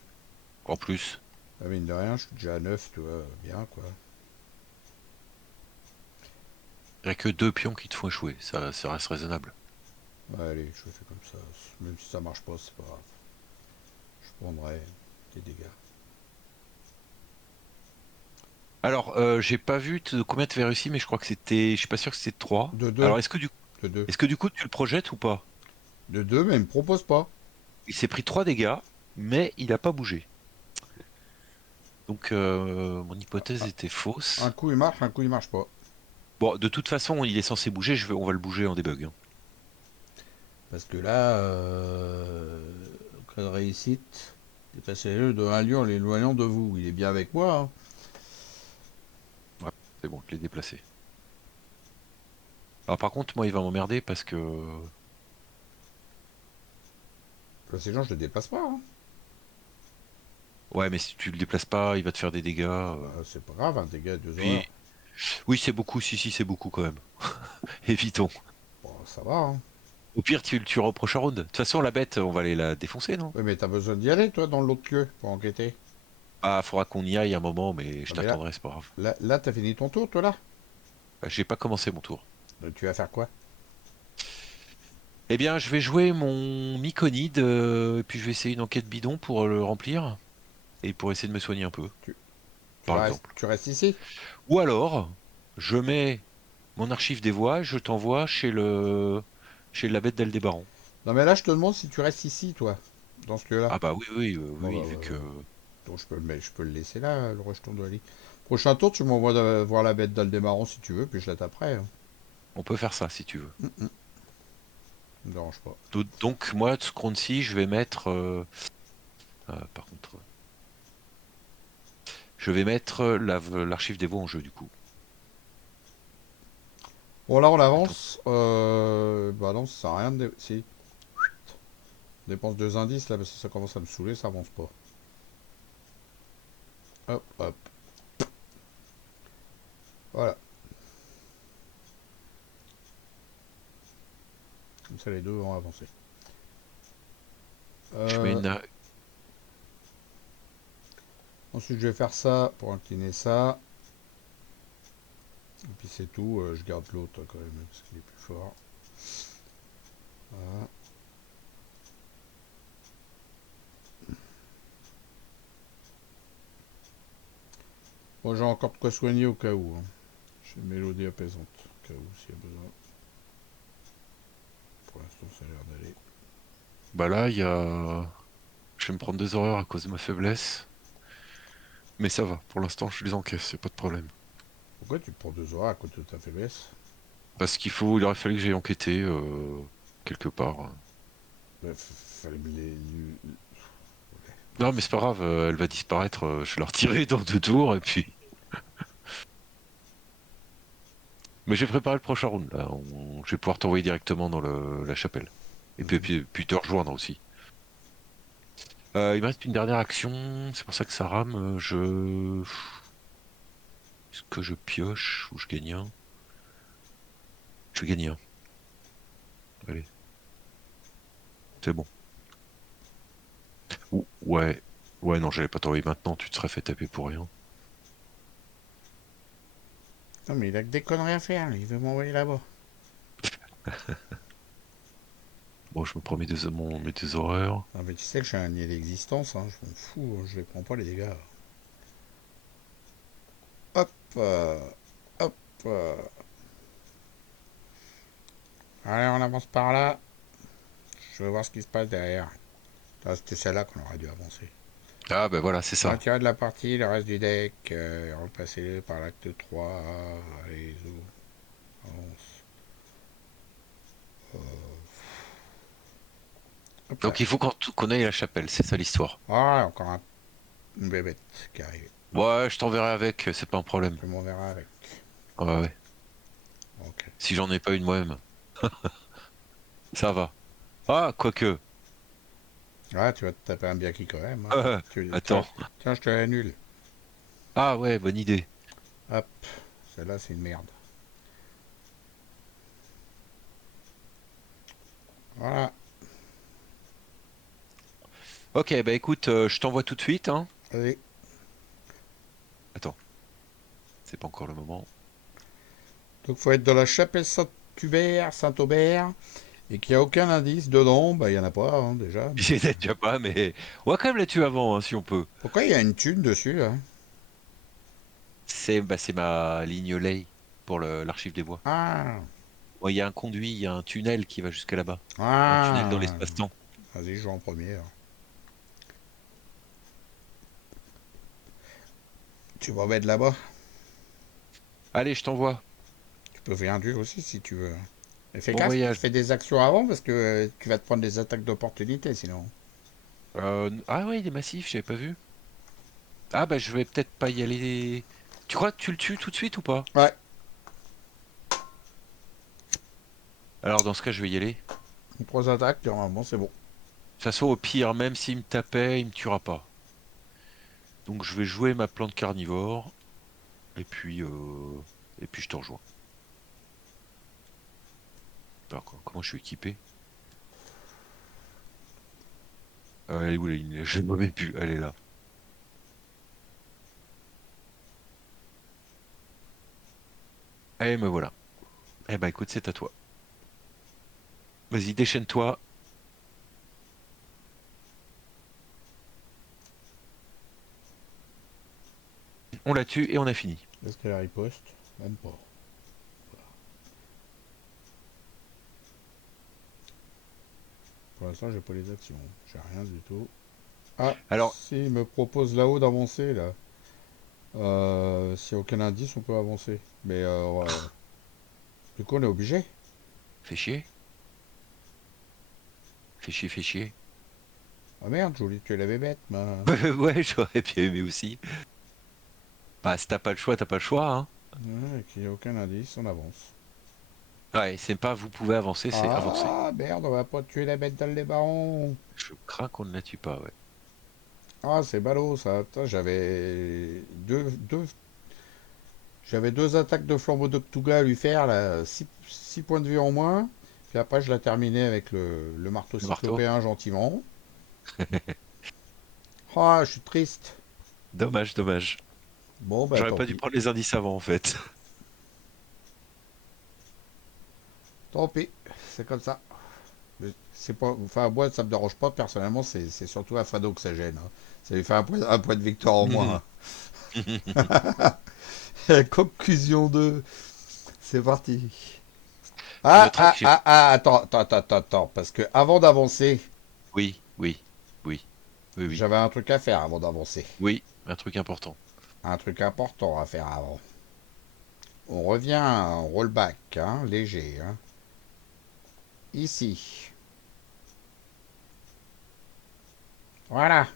En plus, Ah, mine de rien, je suis déjà à 9, tu vois, bien, quoi. il n'y a que 2 pions qui te font échouer, ça reste raisonnable. Ouais, allez, je fais comme ça. Même si ça marche pas, c'est pas grave. Je prendrai des dégâts. Alors, j'ai pas vu combien tu avais réussi, mais je crois que c'était. Je suis pas sûr que c'était 3. De 2, Alors, est-ce que du de 2. est-ce que du coup tu le projettes ou pas? De 2, mais il me propose pas. Il s'est pris 3 dégâts, mais il a pas bougé. Donc mon hypothèse était Un fausse. coup il marche, un coup il marche pas. Bon, de toute façon, il est censé bouger, on va le bouger en debug, hein. Parce que là, cas de réussite, dépassez-le de 1 lieu en l'éloignant de vous. Il est bien avec moi, hein. Ouais, c'est bon, je l'ai déplacé. Alors par contre, moi, il va m'emmerder parce que Là, ces gens, je le dépasse pas, hein. ouais, mais si tu le déplaces pas, il va te faire des dégâts. Bah, c'est pas grave, un dégât, 2 horreurs. Puis oui, c'est beaucoup. Si, c'est beaucoup quand même. Évitons. Bon, ça va, hein. Au pire, tu le tueras au prochain round. De toute façon, la bête, on va aller la défoncer, non? Oui, mais t'as besoin d'y aller, toi, dans l'autre lieu, pour enquêter. Ah, faudra qu'on y aille un moment, mais je Ah, mais là, t'attendrai, c'est pas grave. là, t'as fini ton tour, toi, là. J'ai pas commencé mon tour. Donc, tu vas faire quoi? Eh bien, je vais jouer mon Myconide, et puis je vais essayer une enquête bidon pour le remplir, et pour essayer de me soigner un peu, tu, par exemple. tu restes ici? Ou alors, je mets mon archive des voix, je t'envoie chez la bête d'Aldébaran. Non, mais là, je te demande si tu restes ici, toi, dans ce lieu-là. Ah bah oui, oui, Bon, oui, bah, oui, vu que... donc, je peux le laisser là, le rejeton de Ali. Prochain tour, tu m'envoies voir la bête d'Aldémarron si tu veux, puis je la taperai, hein. On peut faire ça, si tu veux. Ça me dérange pas. Donc, moi, ce round-ci, je vais mettre... par contre... Je vais mettre l'archive des voix en jeu, du coup. Bon, là, on Attends. avance. Bah non, ça sert à rien de... Si, on dépense 2 indices, là, parce que ça commence à me saouler, ça avance pas. Hop, hop. Voilà. Comme ça, les deux vont avancer. Je mets Euh, ensuite, je vais faire ça pour incliner ça. Et puis c'est tout. Je garde l'autre quand même, parce qu'il est plus fort. Voilà. Bon, j'ai encore de quoi soigner au cas où, hein. J'ai une mélodie apaisante, au cas où, s'il y a besoin. Pour l'instant, ça a l'air d'aller. Bah là, il y a... Je vais me prendre des horreurs à cause de ma faiblesse. Mais ça va, pour l'instant, je les encaisse, y a pas de problème. Pourquoi tu te prends 2 heures à côté de ta faiblesse? Parce il aurait fallu que j'aille enquêter quelque part. Bah, fallait me les... Non, mais c'est pas grave, elle va disparaître, je vais la retirer dans 2 tours, et puis... Mais j'ai préparé le prochain round, là. Je vais pouvoir t'envoyer directement dans la chapelle. Et puis, Mhm. puis te rejoindre aussi. Il me reste une dernière action, c'est pour ça que ça rame. Est-ce que je pioche ou je gagne un? Je vais gagner un. Allez, c'est bon. Ouais. Ouais, non, j'allais pas t'envoyer maintenant, tu te serais fait taper pour rien. Non, mais il a que des conneries à faire, il veut m'envoyer là-bas. Bon, je me prends mes deux horreurs. Ah, mais tu sais que j'ai un niais d'existence, hein, je m'en fous, je les prends pas les dégâts. Hop, hop. euh. Allez, on avance par là. Je vais voir ce qui se passe derrière. Ah, c'était celle-là qu'on aurait dû avancer. Ah, ben voilà, c'est ça. Retirez de la partie, le reste du deck, repassez-le par l'acte 3. Allez, zo, avance. Hop là. Donc il faut qu'on aille à la chapelle, c'est ça l'histoire. Ah, encore une bébête qui arrive. Ouais, je t'enverrai avec, c'est pas un problème. Tu m'enverras avec. Ouais, ouais. Ok. Si j'en ai pas une moi-même, ça va. Ah, quoique. Ah, tu vas te taper un Biaki quand même, hein. Tiens, Attends. tiens, je te l'annule. Ah ouais, bonne idée. Hop, celle-là, c'est une merde. Voilà. Ok, bah écoute, je t'envoie tout de suite, hein. Allez. Attends, c'est pas encore le moment. Donc, faut être dans la chapelle Saint-Hubert, Saint-Aubert, et qu'il n'y a aucun indice dedans. Bah, il n'y en a pas, hein, déjà. J'y étais déjà pas, mais on va quand même la tuer avant, hein, si on peut. Pourquoi il y a une thune dessus, là? C'est ma ligne ley pour l'archive des bois. Ah, Bon, il y a un conduit, il y a un tunnel qui va jusqu'à là-bas. Un tunnel dans ah. l'espace-temps. Vas-y, je joue en premier, là. Tu vas mettre là-bas. Allez, je t'envoie. Tu peux faire un duel aussi, si tu veux. Mais fais Bon gaffe, voyage. fais des actions avant, parce que tu vas te prendre des attaques d'opportunité, sinon. Ah ouais, il est massif, j'avais pas vu. Ah bah je vais peut-être pas y aller. Tu crois que tu le tues tout de suite ou pas? Ouais. Alors dans ce cas, je vais y aller. 3 attaques, normalement, c'est bon. De toute façon, au pire, même s'il me tapait, il me tuera pas. Donc je vais jouer ma plante carnivore. Et puis je te rejoins. Alors, comment je suis équipé? Elle est où la ligne? Je ne me mets plus. Elle est là. Allez, me voilà. Eh ben écoute, c'est à toi. Vas-y, déchaîne-toi. On la tue et on a fini. Est-ce qu'elle riposte? Même pas. Pour l'instant, j'ai pas les actions. J'ai rien du tout. Ah, Alors, si, il me propose là-haut d'avancer, là. S'il n'y a aucun indice, on peut avancer. Mais, du coup, on est obligé. fais chier. Fais chier, fais chier. Ah merde, je voulais tuer la bébête, moi. Ouais, j'aurais bien aimé aussi. Bah, si t'as pas le choix, t'as pas le choix, hein. Ouais, qu'il n'y a aucun indice, on avance. Ouais, c'est pas vous pouvez avancer, c'est avancer. Ah, merde, on va pas tuer la bête dans les barons. Je crains qu'on ne la tue pas, ouais. Ah, c'est ballot, ça. Putain, j'avais deux attaques de flambeau de Cthulhu à lui faire, là. 6 points de vie en moins. Puis après, je l'ai terminé avec le marteau Le marteau. cyclopéen gentiment. Ah, je suis triste. Dommage, dommage. Bon, bah J'aurais tant pas dû pis. prendre les indices avant, en fait. Tant pis. C'est comme ça. C'est pas, enfin, moi, ça me dérange pas. Personnellement, c'est surtout à Fado que ça gêne, hein. Ça lui fait un point de victoire en moins, hein. Conclusion 2. C'est parti. Je Ah, notera que ah, j'ai... ah, ah, attends. Parce que avant d'avancer, Oui, oui, oui, oui, oui, j'avais un truc à faire avant d'avancer. oui, un truc important. Un truc important à faire avant. On revient en rollback, hein, léger, hein. Ici. Voilà.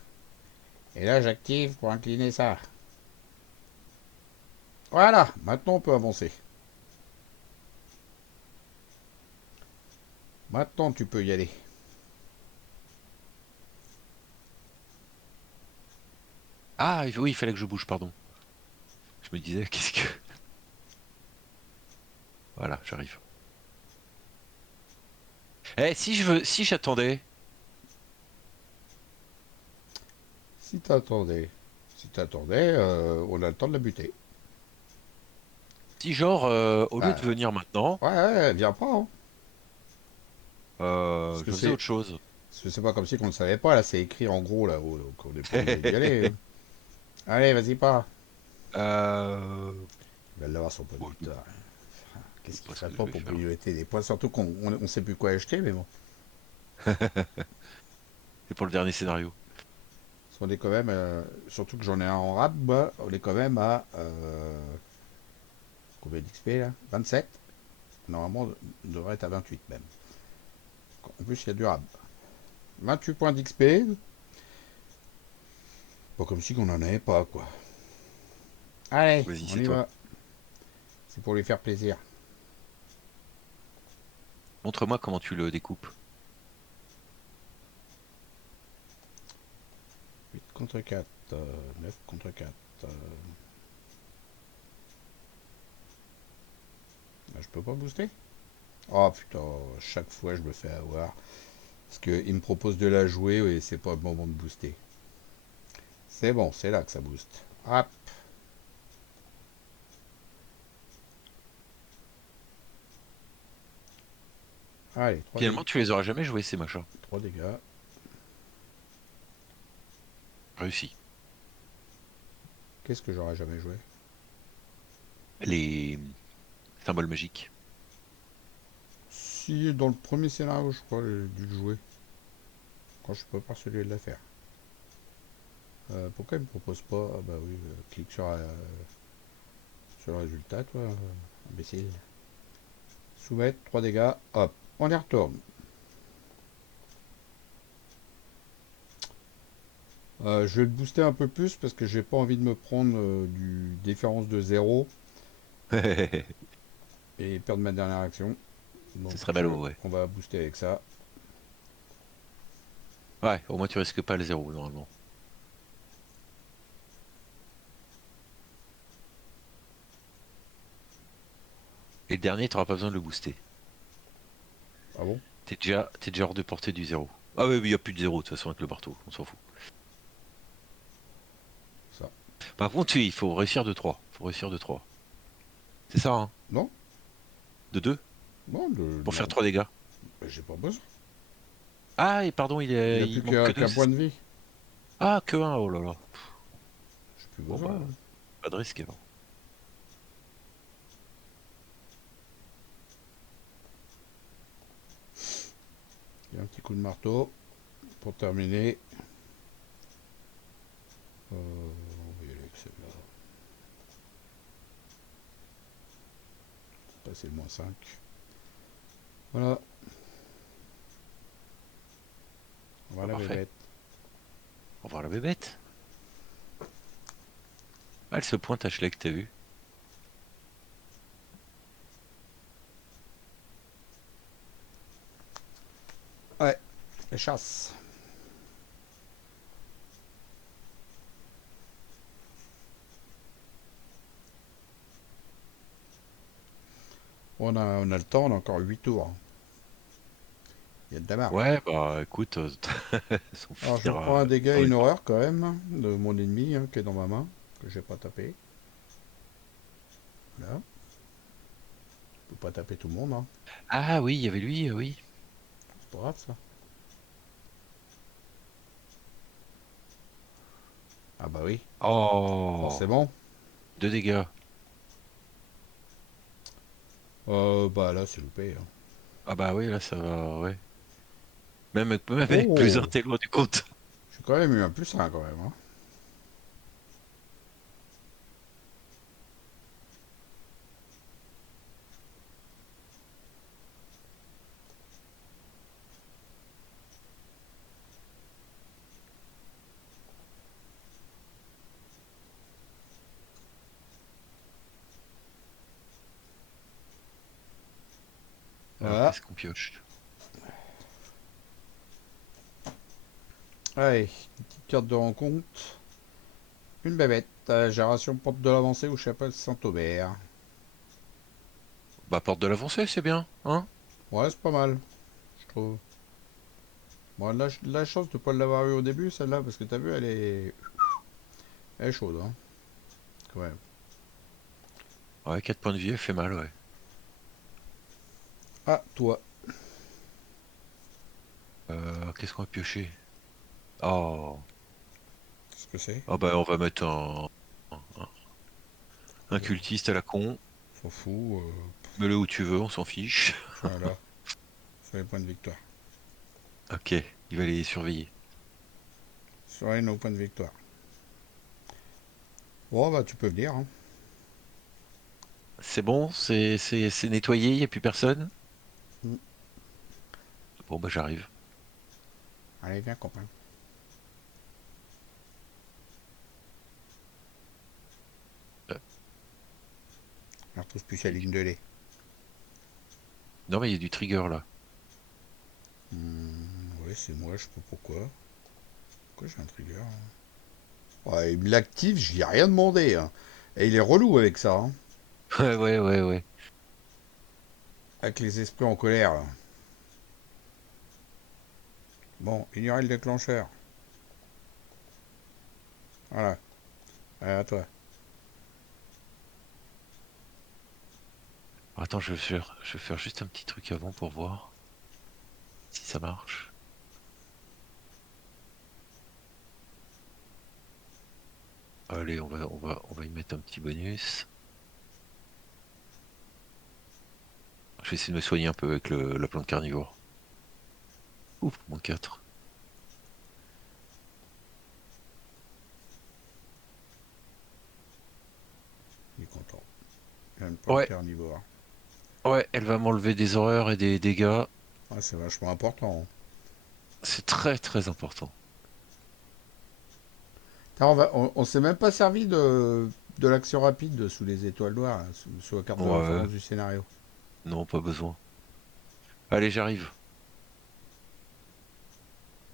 Et là, j'active pour incliner ça. Voilà. Maintenant, on peut avancer. Maintenant, tu peux y aller. Ah, oui, il fallait que je bouge, pardon. Je me disais, qu'est-ce que... Voilà, j'arrive. Eh, si j'attendais, Si t'attendais. Si t'attendais, on a le temps de la buter. si genre, au lieu de Bah, venir maintenant, ouais, viens pas, hein. Parce que Je faisais autre chose. c'est pas comme si qu'on ne savait pas, là, c'est écrit en gros, là-haut, donc on n'est pas obligé d'y aller. Hein. Allez, vas-y, pas. Il va l'avoir son point de Bon, victoire. je sais Qu'est-ce qu'il pas ce ferait que je pas vais pour faire. grignoter des points? Surtout qu'on on sait plus quoi acheter, mais bon. C'est pour le dernier scénario. Parce qu'on est quand même, surtout que j'en ai un en rab, bah, on est quand même à combien d'XP là? 27. Normalement, on devrait être à 28 même. En plus, il y a du rab. 28 points d'XP. Pas comme si qu'on en avait pas, quoi. Allez, Vas-y, on c'est y toi. va. C'est pour lui faire plaisir. Montre-moi comment tu le découpes. 8 contre 4. 9 contre 4. Je peux pas booster? Oh putain, chaque fois je me fais avoir. Parce qu'il me propose de la jouer et c'est pas le moment de booster. C'est bon, c'est là que ça booste. Hop. Allez, 3 dégâts. Finalement, tu les auras jamais joués, ces machins. 3 dégâts. Réussi. Qu'est-ce que j'aurais jamais joué? Les symboles magiques. Si, dans le premier scénario, je crois, j'ai dû le jouer. Quand je suis pas persuadé de la faire. Pourquoi il me propose pas? Ah bah oui, clique sur le résultat, toi, imbécile. Soumettre, 3 dégâts, hop, on y retourne. Je vais le booster un peu plus parce que j'ai pas envie de me prendre du différence de 0 et perdre ma dernière action. Ce Donc serait ballot, ouais. on va booster avec ça. Ouais, au moins tu risques pas le zéro, normalement. Et le dernier, t'auras pas besoin de le booster. Ah bon? T'es déjà hors de portée du zéro. Ah oui, il n'y a plus de zéro, de toute façon, avec le marteau. On s'en fout. Ça. Par contre, oui, il faut réussir de 3. Faut réussir de 3. C'est ça, hein? Non? De 2 Non, pour faire non. 3 dégâts. Bah, j'ai pas besoin. Ah, et pardon, Il a il plus manque que 2. qu'un point de vie. Ah, que un, oh là là. J'ai plus Bon, besoin. bah, Hein. pas de risque alors. Il y a un petit coup de marteau pour terminer. On va y aller avec celle-là. Passer le moins 5. Voilà. Bah, Voilà, parfait. bébête. On va voir la bébête. Ah, elle se pointe à Schleck, t'as vu? Ouais, les chasses. On a le temps, on a encore 8 tours. Il y a de la marge. Ouais, bah écoute, on Alors je finira prends un dégât et dans les une temps. horreur quand même hein, de mon ennemi qui est dans ma main, que j'ai pas tapé. Voilà. Je peux pas taper tout le monde, hein. Ah oui, il y avait lui, oui. C'est pas grave ça. Ah bah oui, Oh, forcément. 2 dégâts. Bah là c'est loupé. Hein. Ah bah oui, là ça va, ouais. Même avec plus un, Oh, t'es loin du compte. j'ai quand même eu un plus un quand même. Hein. Alors, Voilà. qu'est-ce qu'on pioche? Allez, une petite carte de rencontre. Une bébête. Génération porte de l'avancée ou chapelle Saint-Aubert. Bah, porte de l'avancée, c'est bien, hein? Ouais, c'est pas mal, je trouve. Bon, la chance de pas l'avoir eu au début, celle-là, parce que t'as vu, elle est chaude, hein, quand même. Ouais, 4 points de vie, elle fait mal, ouais. Ah, toi. Qu'est-ce qu'on va piocher? Oh, Qu'est-ce que c'est? ah bah on va mettre un Oh, cultiste à la con. on s'en fout. Mets-le où tu veux, on s'en fiche. Voilà, sur les points de victoire. Ok, il va les surveiller. Sur nos points de victoire. Bon, bah tu peux venir. Hein. C'est bon, c'est nettoyé, il n'y a plus personne? Mm. Bon bah j'arrive. Allez, viens, copain. Euh, On retrouve plus il sa y a ligne de lait. Non mais il y a du trigger là. Ouais, c'est moi, je sais pas pourquoi. Pourquoi j'ai un trigger ouais, il me l'active, j'y ai rien demandé. Hein. Et il est relou avec ça. Hein. Ouais, ouais, ouais, ouais. Avec les esprits en colère. Là. Bon, ignorer le déclencheur. Voilà. Allez, à toi. Attends, je vais faire juste un petit truc avant pour voir si ça marche. Allez, on va y mettre un petit bonus. Je vais essayer de me soigner un peu avec la plante carnivore. Ouf, moins 4. Il est content. Il a une plante Ouais, carnivore. ouais, elle va m'enlever des horreurs et des dégâts. Ah, c'est vachement important. Hein. C'est très très important. Tiens, on s'est même pas servi de l'action rapide sous les étoiles noires, là, sous la carte de Ouais, référence du scénario. non, pas besoin. Allez, j'arrive.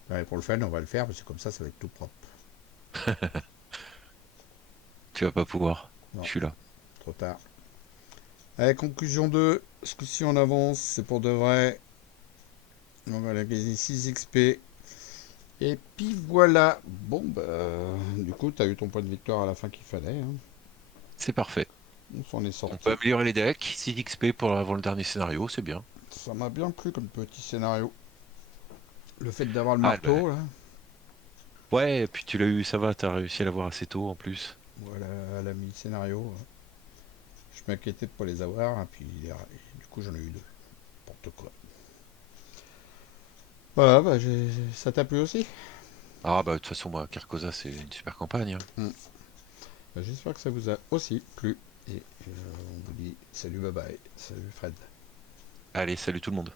Ouais, pour le fun, on va le faire, parce que comme ça va être tout propre. Tu vas pas pouvoir. Je Non, suis là. trop tard. Allez, conclusion 2. Ce coup-ci, on avance, c'est pour de vrai. On va la gagner 6 XP. Et puis voilà. Bon, bah, du coup, t'as eu ton point de victoire à la fin qu'il fallait. Hein. C'est parfait. On s'en est On peut sorti. améliorer les decks. 6 XP pour avant le dernier scénario, c'est bien. Ça m'a bien plu comme petit scénario. Le fait d'avoir le Ah, bah, marteau, là. ouais, et puis tu l'as eu, ça va, t'as réussi à l'avoir assez tôt en plus. Voilà, à la mi-scénario. Je m'inquiétais de pas les avoir, et puis du coup j'en ai eu deux. N'importe quoi. Voilà, bah, ça t'a plu aussi. Ah, bah, de toute façon, moi, Carcosa, c'est une super campagne, hein. Hmm. Bah, j'espère que ça vous a aussi plu. Et on vous dit salut, bye bye. Salut Fred. Allez, salut tout le monde.